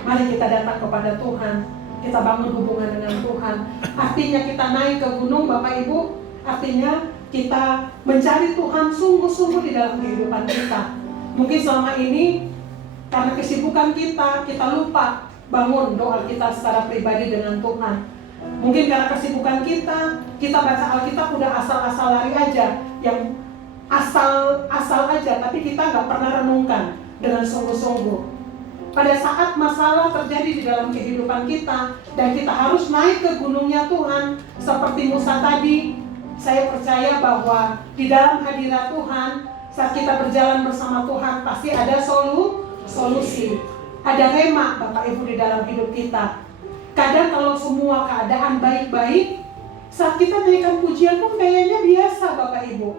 mari kita datang kepada Tuhan, kita bangun hubungan dengan Tuhan. Artinya kita naik ke gunung, Bapak Ibu, artinya kita mencari Tuhan sungguh-sungguh di dalam kehidupan kita. Mungkin selama ini karena kesibukan kita lupa bangun doa kita secara pribadi dengan Tuhan. Mungkin karena kesibukan kita baca Alkitab udah asal-asal lari aja, yang asal aja, tapi kita nggak pernah renungkan dengan sungguh-sungguh. Pada saat masalah terjadi di dalam kehidupan kita dan kita harus naik ke gunungnya Tuhan, seperti Musa tadi, saya percaya bahwa di dalam hadirat Tuhan, saat kita berjalan bersama Tuhan, pasti ada solusi. Ada rema, Bapak Ibu, di dalam hidup kita. Kadang kalau semua keadaan baik-baik, saat kita naikkan pujian pun kayaknya biasa, Bapak Ibu.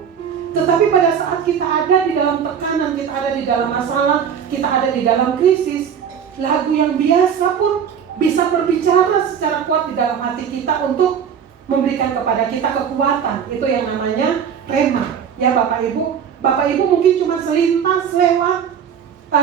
Tetapi pada saat kita ada di dalam tekanan, kita ada di dalam masalah, kita ada di dalam krisis, lagu yang biasa pun bisa berbicara secara kuat di dalam hati kita untuk memberikan kepada kita kekuatan. Itu yang namanya rema. Ya Bapak Ibu, Bapak Ibu mungkin cuma selintas lewat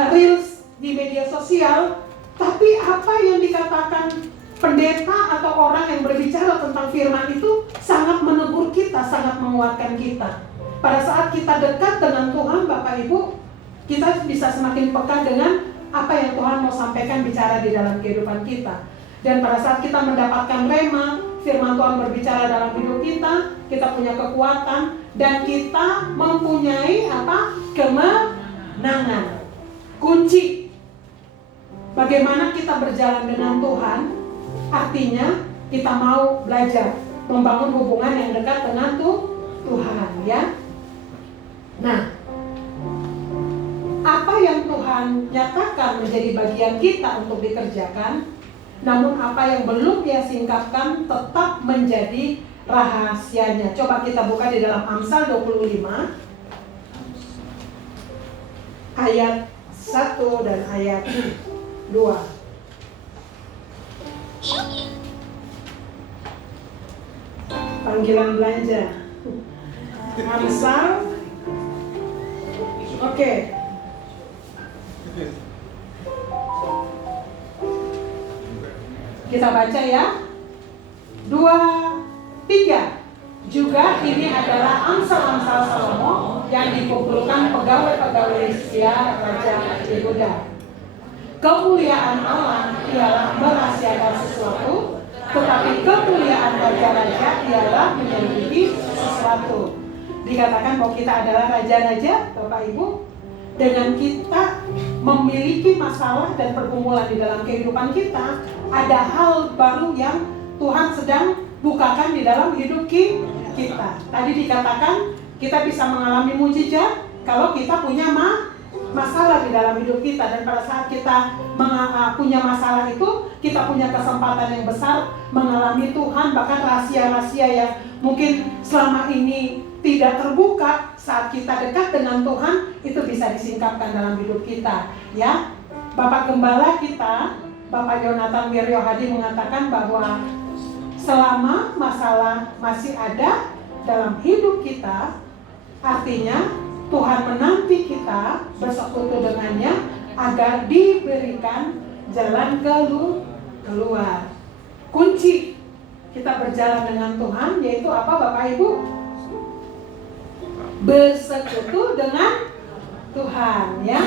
reels di media sosial, tapi apa yang dikatakan pendeta atau orang yang berbicara tentang firman itu sangat menegur kita, sangat menguatkan kita. Pada saat kita dekat dengan Tuhan, Bapak Ibu, kita bisa semakin peka dengan apa yang Tuhan mau sampaikan bicara di dalam kehidupan kita. Dan pada saat kita mendapatkan rema, firman Tuhan berbicara dalam hidup kita punya kekuatan dan kita mempunyai kemenangan. Kunci bagaimana kita berjalan dengan Tuhan, artinya kita mau belajar membangun hubungan yang dekat dengan Tuhan, ya. Nah, apa yang Tuhan nyatakan menjadi bagian kita untuk dikerjakan, namun apa yang belum Dia singkapkan tetap menjadi rahasianya. Coba kita buka di dalam Amsal 25 ayat 1 dan ayat 2. Panggilan belanja Amsal. Oke. Kita baca ya. 2, 3. Juga ini adalah amsal-amsal Salomo yang dikumpulkan pegawai-pegawai Hizkia Raja Yehuda. Kemuliaan Allah ialah merahasiakan sesuatu, tetapi kemuliaan raja-raja ialah menyelidiki sesuatu. Dikatakan bahwa kita adalah raja-raja, Bapak Ibu. Dengan kita memiliki masalah dan pergumulan di dalam kehidupan kita, ada hal baru yang Tuhan sedang bukakan di dalam hidup kita. Tadi dikatakan kita bisa mengalami mujizat kalau kita punya masalah di dalam hidup kita. Dan pada saat kita punya masalah itu, kita punya kesempatan yang besar mengalami Tuhan. Bahkan rahasia-rahasia yang mungkin selama ini tidak terbuka, saat kita dekat dengan Tuhan, itu bisa disingkapkan dalam hidup kita, ya. Bapak Gembala kita, Bapak Yonatan Wiryohadi, mengatakan bahwa selama masalah masih ada dalam hidup kita, artinya Tuhan menanti kita bersekutu dengannya agar diberikan jalan keluar. Kunci kita berjalan dengan Tuhan yaitu apa, Bapak Ibu? Bersekutu dengan Tuhan, ya.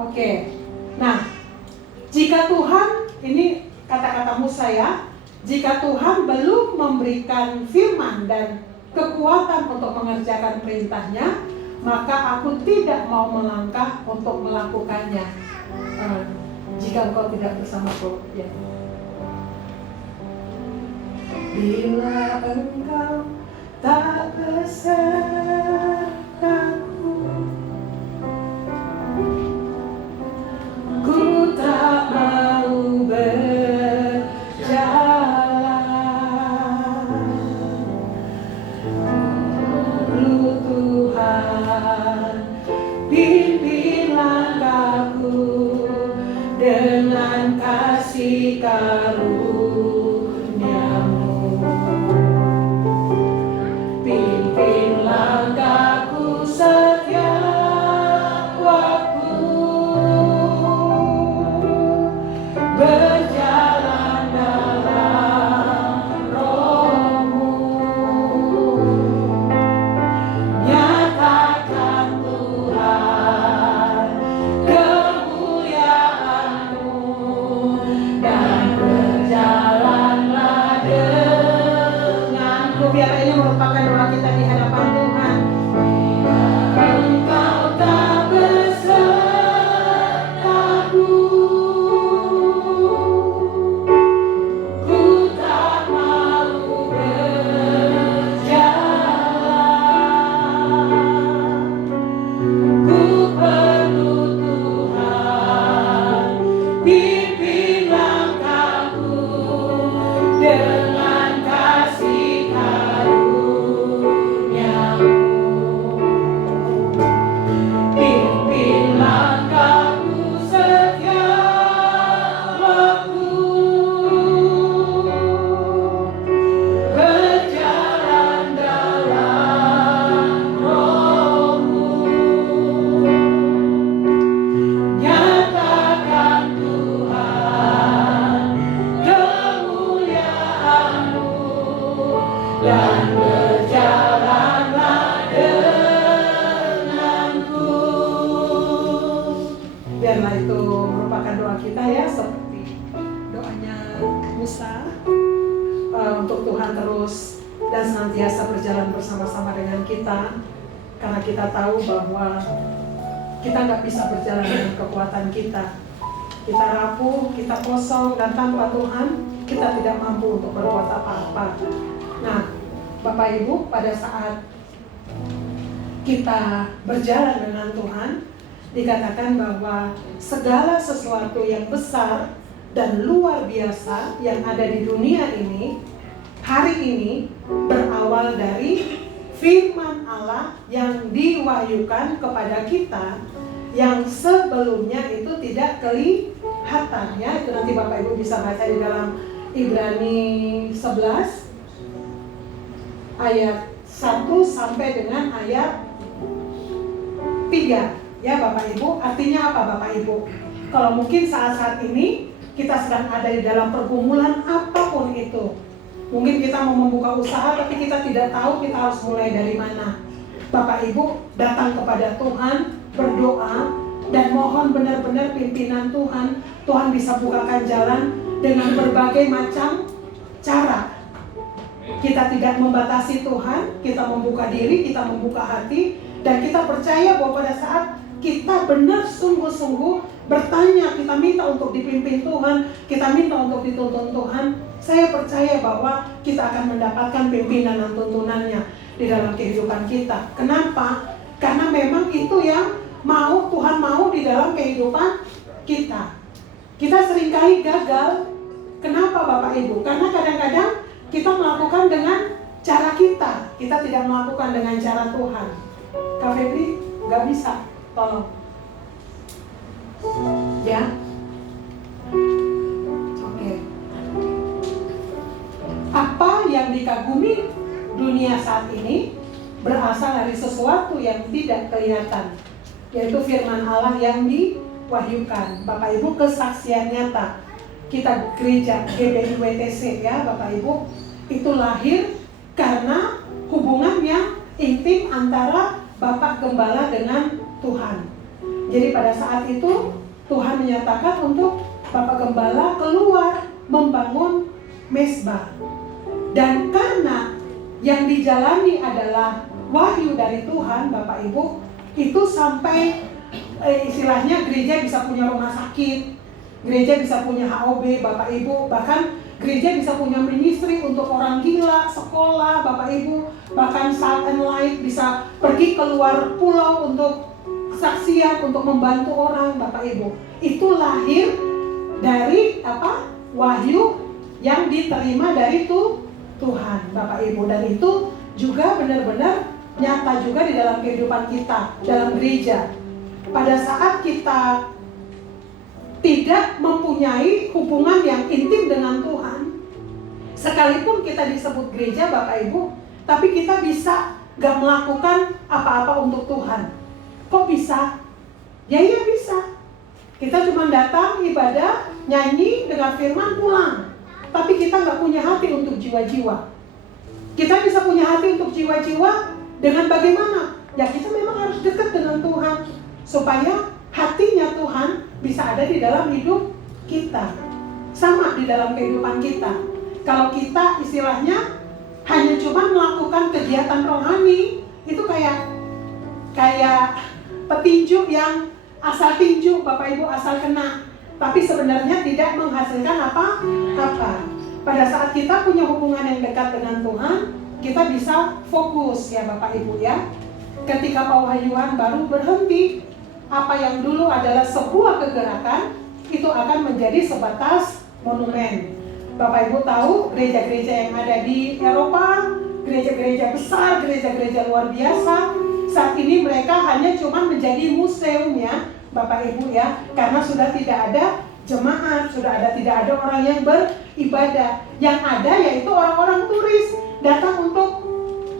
Oke. Nah, jika Tuhan, ini kata-kata Musa ya, jika Tuhan belum memberikan firman dan kekuatan untuk mengerjakan perintahnya, maka aku tidak mau melangkah untuk melakukannya. Jika engkau tidak bersamaku, ya. Bila engkau tak besertaku, ku tak mau berjalan. pimpin langkahku dengan kasih karuniamu. Pimpin langkahku setiap waktu, berjalan dalam roh-Mu. Nyatakan Tuhan kemuliaan-Mu dan berjalanlah denganku. Biar ini merupakan doa kita di hadapan Tuhan. Engkau tak besertaku, ku tak mau berjalan. Ku perlu Tuhan, pimpin langkahku dengan kasih karuniamu. Pimpin langkahku setiap waktu, berjalan dalam roh-Mu. Nyatakan Tuhan kemuliaan-Mu dan berjalanlah denganku. Biarlah itu merupakan doa kita ya, seperti doanya Musa, untuk Tuhan terus dan senantiasa berjalan bersama-sama dengan kita, karena kita tahu bahwa kita nggak bisa berjalan dengan kekuatan kita. Kita rapuh, kita kosong, dan tanpa Tuhan kita tidak mampu untuk berbuat apa-apa. Nah, Bapak Ibu, pada saat kita berjalan dengan Tuhan, dikatakan bahwa segala sesuatu yang besar dan luar biasa yang ada di dunia ini, hari ini berawal dari firman Allah yang diwahyukan kepada kita, yang sebelumnya itu tidak kelihatan ya. Itu nanti Bapak Ibu bisa baca di dalam Ibrani 11 ayat 1 sampai dengan ayat 3 ya Bapak Ibu. Artinya apa Bapak Ibu? Kalau mungkin saat-saat ini kita sedang ada di dalam pergumulan apapun itu, mungkin kita mau membuka usaha tapi kita tidak tahu kita harus mulai dari mana. Bapak Ibu datang kepada Tuhan, berdoa, dan mohon benar-benar pimpinan Tuhan. Tuhan bisa bukakan jalan dengan berbagai macam cara. Kita tidak membatasi Tuhan, kita membuka diri, kita membuka hati, dan kita percaya bahwa pada saat kita benar sungguh-sungguh bertanya, kita minta untuk dipimpin Tuhan, kita minta untuk dituntun Tuhan, saya percaya bahwa kita akan mendapatkan pimpinan dan tuntunannya di dalam kehidupan kita. Kenapa? Karena memang itu yang Tuhan mau di dalam kehidupan kita. Kita seringkali gagal. Kenapa Bapak Ibu? Karena kadang-kadang kita melakukan dengan cara kita tidak melakukan dengan cara Tuhan. Kak Febri, gak bisa, tolong. Ya. Oke. Apa yang dikagumi dunia saat ini berasal dari sesuatu yang tidak kelihatan, yaitu firman Allah yang diwahyukan. Bapak Ibu, kesaksian nyata kita gereja GBI WTC ya Bapak Ibu, itu lahir karena hubungannya intim antara Bapak Gembala dengan Tuhan. Jadi pada saat itu Tuhan menyatakan untuk Bapak Gembala keluar membangun mezbah. Dan karena yang dijalani adalah wahyu dari Tuhan Bapak Ibu, itu sampai istilahnya gereja bisa punya rumah sakit, gereja bisa punya HOB Bapak Ibu, bahkan gereja bisa punya ministry untuk orang gila, sekolah Bapak Ibu, bahkan Salt and Light bisa pergi keluar pulau untuk kesaksian, untuk membantu orang Bapak Ibu. Itu lahir dari wahyu yang diterima dari Tuhan Bapak Ibu, dan itu juga benar-benar nyata juga di dalam kehidupan kita, dalam gereja. pada saat kita tidak mempunyai hubungan yang intim dengan Tuhan, sekalipun kita disebut gereja Bapak Ibu, tapi kita bisa gak melakukan apa-apa untuk Tuhan. Kok bisa? Ya iya bisa. Kita cuma datang, ibadah, nyanyi, dengar firman, pulang. Tapi kita gak punya hati untuk jiwa-jiwa. Kita bisa punya hati untuk jiwa-jiwa dengan bagaimana? Ya kita memang harus dekat dengan Tuhan, supaya hatinya Tuhan bisa ada di dalam hidup kita, sama di dalam kehidupan kita. Kalau kita istilahnya hanya cuma melakukan kegiatan rohani, itu kayak petinju yang asal tinju, Bapak Ibu, asal kena, tapi sebenarnya tidak menghasilkan apa-apa. Pada saat kita punya hubungan yang dekat dengan Tuhan, kita bisa fokus ya Bapak Ibu ya. Ketika pewahyuan baru berhenti, apa yang dulu adalah sebuah kegerakan, itu akan menjadi sebatas monumen. Bapak Ibu tahu gereja-gereja yang ada di Eropa, gereja-gereja besar, gereja-gereja luar biasa, saat ini mereka hanya cuma menjadi museum ya Bapak Ibu ya, karena sudah tidak ada jemaat, tidak ada orang yang beribadah. Yang ada yaitu orang-orang turis datang untuk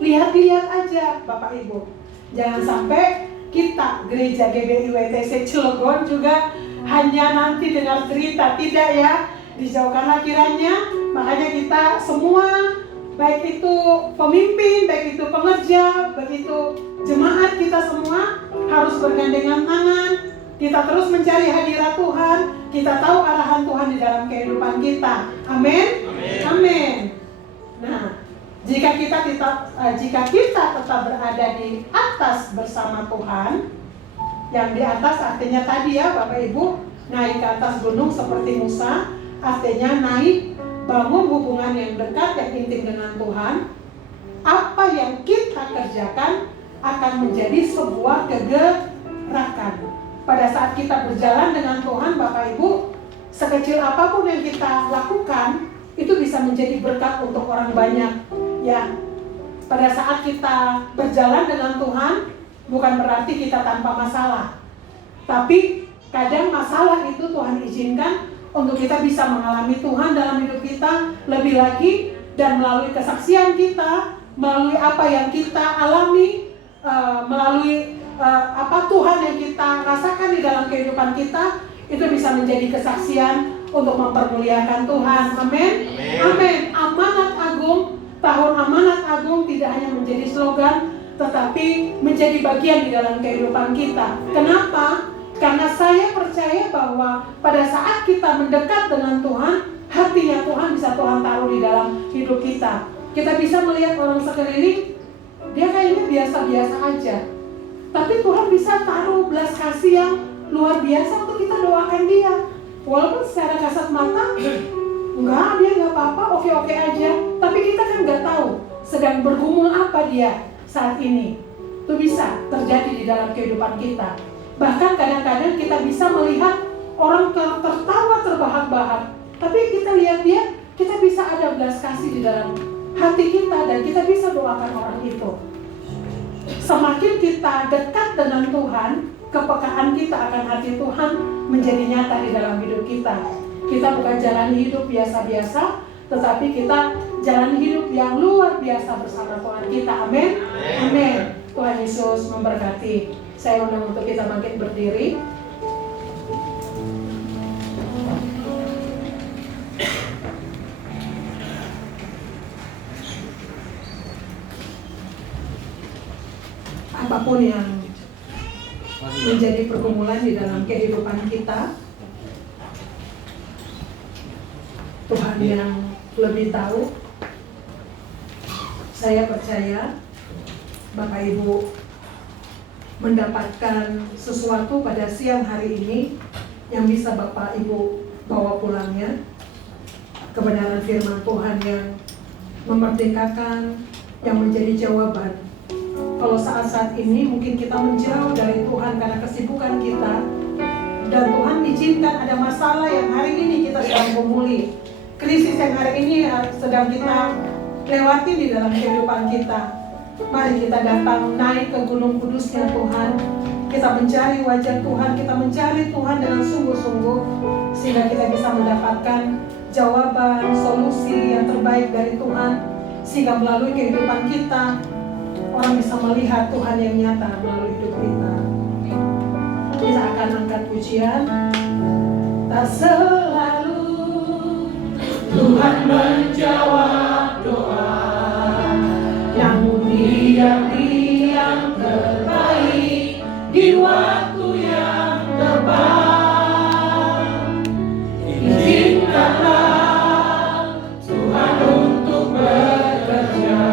lihat-lihat aja Bapak Ibu. Jangan sampai kita gereja GBI WTC Cilegon juga hanya nanti dengar cerita, tidak ya. Dijauhkanlah kiranya. Makanya kita semua, baik itu pemimpin, baik itu pengerja, baik itu jemaat, kita semua harus bergandengan tangan. Kita terus mencari hadirat Tuhan. Kita tahu arahan Tuhan di dalam kehidupan kita. Amin. Amin. Nah, jika kita tetap berada di atas bersama Tuhan, yang di atas artinya tadi ya Bapak Ibu, naik ke atas gunung seperti Musa, artinya naik, bangun hubungan yang dekat, yang intim dengan Tuhan. Apa yang kita kerjakan akan menjadi sebuah kegerakan. Pada saat kita berjalan dengan Tuhan Bapak Ibu, sekecil apapun yang kita lakukan, itu bisa menjadi berkat untuk orang banyak. Ya, pada saat kita berjalan dengan Tuhan, bukan berarti kita tanpa masalah. Tapi kadang masalah itu Tuhan izinkan untuk kita bisa mengalami Tuhan dalam hidup kita lebih lagi, dan melalui kesaksian kita, melalui apa yang kita alami, melalui Tuhan yang kita rasakan di dalam kehidupan kita, itu bisa menjadi kesaksian untuk mempermuliakan Tuhan. Amin. Amin. Amanat agung, tahun amanat agung tidak hanya menjadi slogan, tetapi menjadi bagian di dalam kehidupan kita. Kenapa? Karena saya percaya bahwa pada saat kita mendekat dengan Tuhan, hatinya Tuhan bisa Tuhan taruh di dalam hidup kita. Kita bisa melihat orang sekeliling, dia kayaknya biasa-biasa aja, tapi Tuhan bisa taruh belas kasih yang luar biasa untuk kita doakan dia. Walaupun secara kasat mata, enggak, dia nggak apa-apa, oke-oke aja. Tapi kita kan nggak tahu sedang bergumul apa dia saat ini. Itu bisa terjadi di dalam kehidupan kita. Bahkan kadang-kadang kita bisa melihat orang tertawa terbahak-bahak, tapi kita lihat dia, kita bisa ada belas kasih di dalam hati kita, dan kita bisa doakan orang itu. Semakin kita dekat dengan Tuhan, kepekaan kita akan hati Tuhan menjadi nyata di dalam hidup kita. Kita bukan jalan hidup biasa-biasa, tetapi kita jalan hidup yang luar biasa bersama Tuhan kita. Amin. Amin. Tuhan Yesus memberkati. Saya undang untuk kita bangkit berdiri. Apapun yang menjadi pergumulan di dalam kehidupan kita, Tuhan yang lebih tahu. Saya percaya Bapak Ibu mendapatkan sesuatu pada siang hari ini yang bisa Bapak Ibu bawa pulangnya. Kebenaran firman Tuhan yang memerdekakan, yang menjadi jawaban. Kalau saat-saat ini mungkin kita menjauh dari Tuhan karena kesibukan kita, dan Tuhan izinkan ada masalah yang hari ini kita sedang gumuli, krisis yang hari ini sedang kita lewati di dalam kehidupan kita. Mari kita datang naik ke Gunung Kudusnya Tuhan. Kita mencari wajah Tuhan, kita mencari Tuhan dengan sungguh-sungguh, sehingga kita bisa mendapatkan jawaban, solusi yang terbaik dari Tuhan, sehingga melalui kehidupan kita orang bisa melihat Tuhan yang nyata melalui hidup kita. Kita akan angkat pujian. Tak selalu Tuhan menjawab doa, namun Dia yang terbaik di waktu yang tepat. Izinkanlah Tuhan untuk bekerja,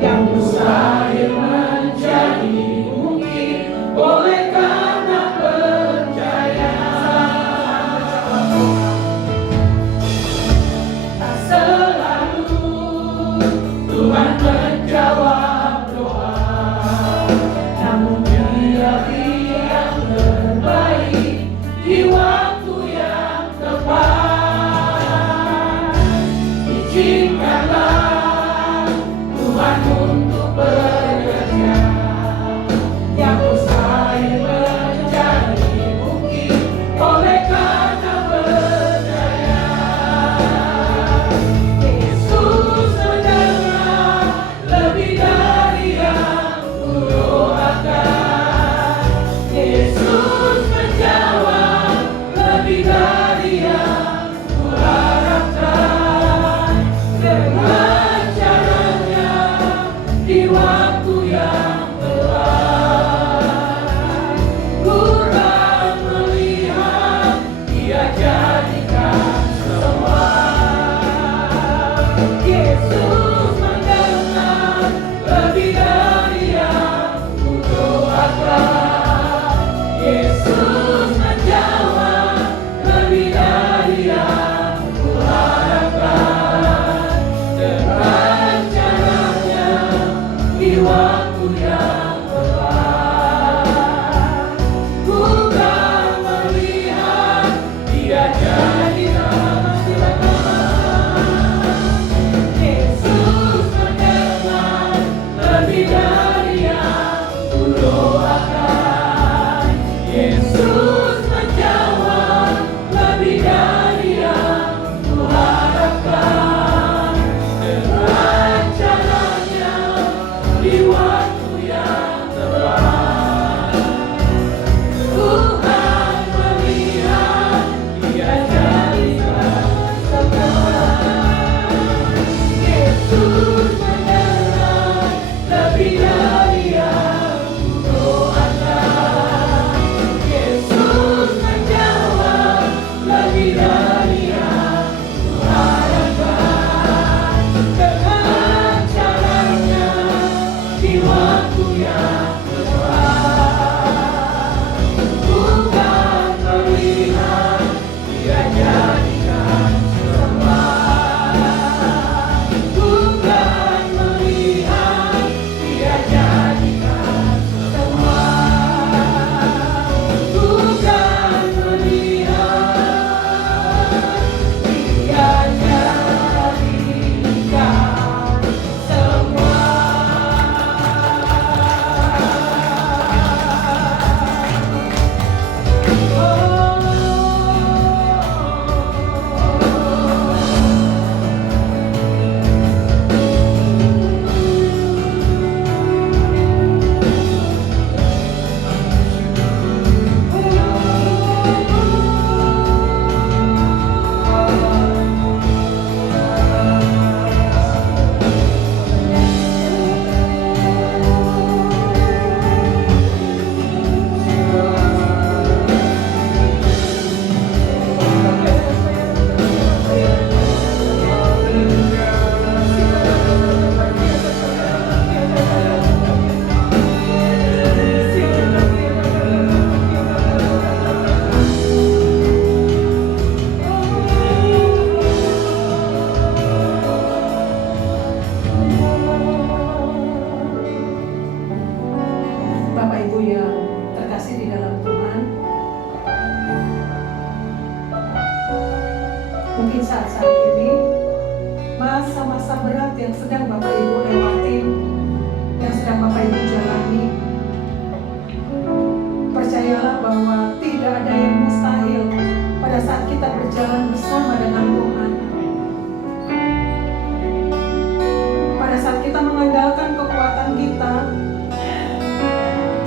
yang mustahil menjadi mungkin oleh karena percaya. Tak selalu Tuhan menjawab doa, namun Dia yang terbaik di waktu yang tepat. Izinkanlah Tuhan untuk bekerja, yang mustahil menjadi mungkin oleh karena percaya. Yesus mendengar lebih dari yang kudoakan. Yesus menjawab lebih dari yang kuharapkan. Dengan caranya di waktu yang tepat. Ku tak melihat Dia jadikan semua. Yesus mendengar lebih dari yang kudoakan. Yesus menjawab lebih dari yang kuharapkan. Dengan caranya di waktu yang tepat. Ku tak melihat Dia jadikan semua. Yesus mendengar lebih dari yang kudoakan. Yesus menjawab lebih dari yang kuharapkan. Dengan caranya di waktu yang tepat. Tuhan melihat Dia jadikan semua. Yesus mendengar lebih dari yang kudoakan. Yesus menjawab lebih dari yang kuharapkan. Dengan caranya di waktu yang tepat. Bukan melihat Dia jadikan semua. Bukan melihat Dia jadikan semua. Bukan melihat Dia jadikan semua. Bapak Ibu yang terkasih di dalam Tuhan, mungkin saat-saat ini masa-masa berat yang sedang Bapak Ibu lewatin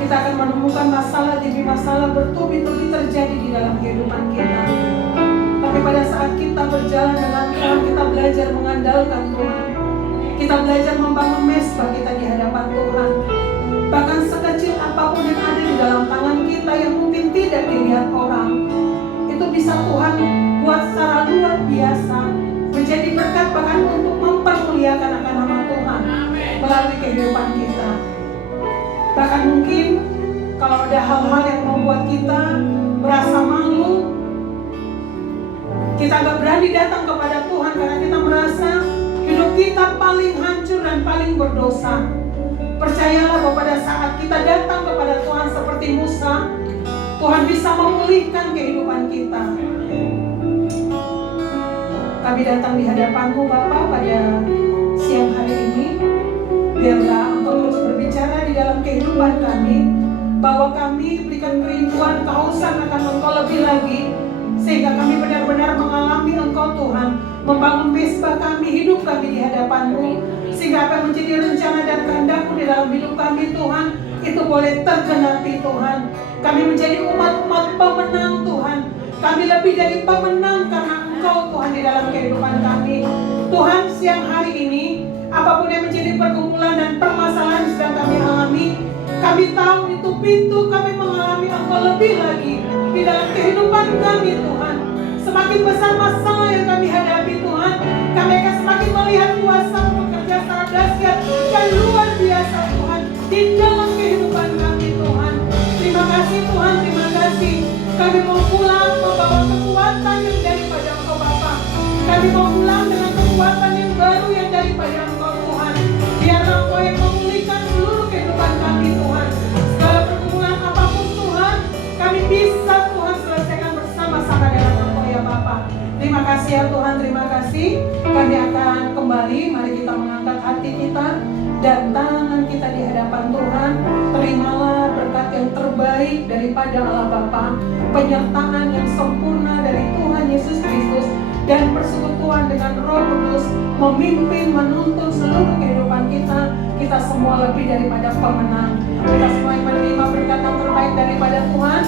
kita akan menemukan masalah demi masalah bertubi-tubi terjadi di dalam kehidupan kita. Tapi pada saat kita berjalan dengan Tuhan, kita belajar mengandalkan Tuhan. Kita belajar membangun mesbah kita di hadapan Tuhan. Bahkan sekecil apapun yang ada di dalam tangan kita yang mungkin tidak dilihat orang, itu bisa Tuhan buat secara luar biasa, menjadi berkat bahkan untuk mempermuliakan akan nama Tuhan melalui kehidupan kita. Bahkan mungkin kalau ada hal-hal yang membuat kita merasa malu, kita gak berani datang kepada Tuhan karena kita merasa hidup kita paling hancur dan paling berdosa. Percayalah bahwa pada saat kita datang kepada Tuhan seperti Musa, Tuhan bisa memulihkan kehidupan kita. Kami datang di hadapan-Mu Bapa pada siang hari ini. Biarlah Engkau terus berbicara di dalam kehidupan kami, bahwa kami berikan kerinduan, kehausan akan Engkau lebih lagi, sehingga kami benar-benar mengalami Engkau Tuhan, membangun mesbah kami, hidup kami di hadapan-Mu, sehingga apa yang menjadi rencana dan kehendak-Mu di dalam hidup kami Tuhan, itu boleh tergenapi Tuhan. Kami menjadi umat-umat pemenang Tuhan. Kami lebih dari pemenang karena Engkau Tuhan di dalam kehidupan kami. Tuhan, siang hari ini apapun yang menjadi pergumulan dan permasalahan yang sedang kami alami, kami tahu itu pintu kami mengalami Engkau lebih lagi di dalam kehidupan kami Tuhan. Semakin besar masalah yang kami hadapi Tuhan, kami akan semakin melihat kuasa bekerja secara dahsyat dan luar biasa Tuhan di dalam kehidupan kami Tuhan. Terima kasih Tuhan, terima kasih. Kami mau pulang membawa kekuatan yang daripada Engkau Bapa. Kami mau pulang dengan kekuatan yang baru yang daripada Engkau Tuhan. Biarlah Engkau yang memulihkan seluruh kehidupan kami Tuhan. Segala pergumulan apapun Tuhan, kami bisa Tuhan selesaikan bersama-sama dengan Engkau ya Bapa. Terima kasih ya Tuhan, terima kasih. Kami akan kembali, mari kita mengangkat hati kita dan tangan kita di hadapan Tuhan. Terimalah berkat yang terbaik daripada Allah Bapa, penyertaan yang sempurna dari Tuhan Yesus Kristus, dan persekutuan dengan Roh Kudus memimpin, menuntun seluruh kehidupan kita. Kita semua lebih daripada pemenang. Kita semua yang menerima berkat yang terbaik daripada Tuhan,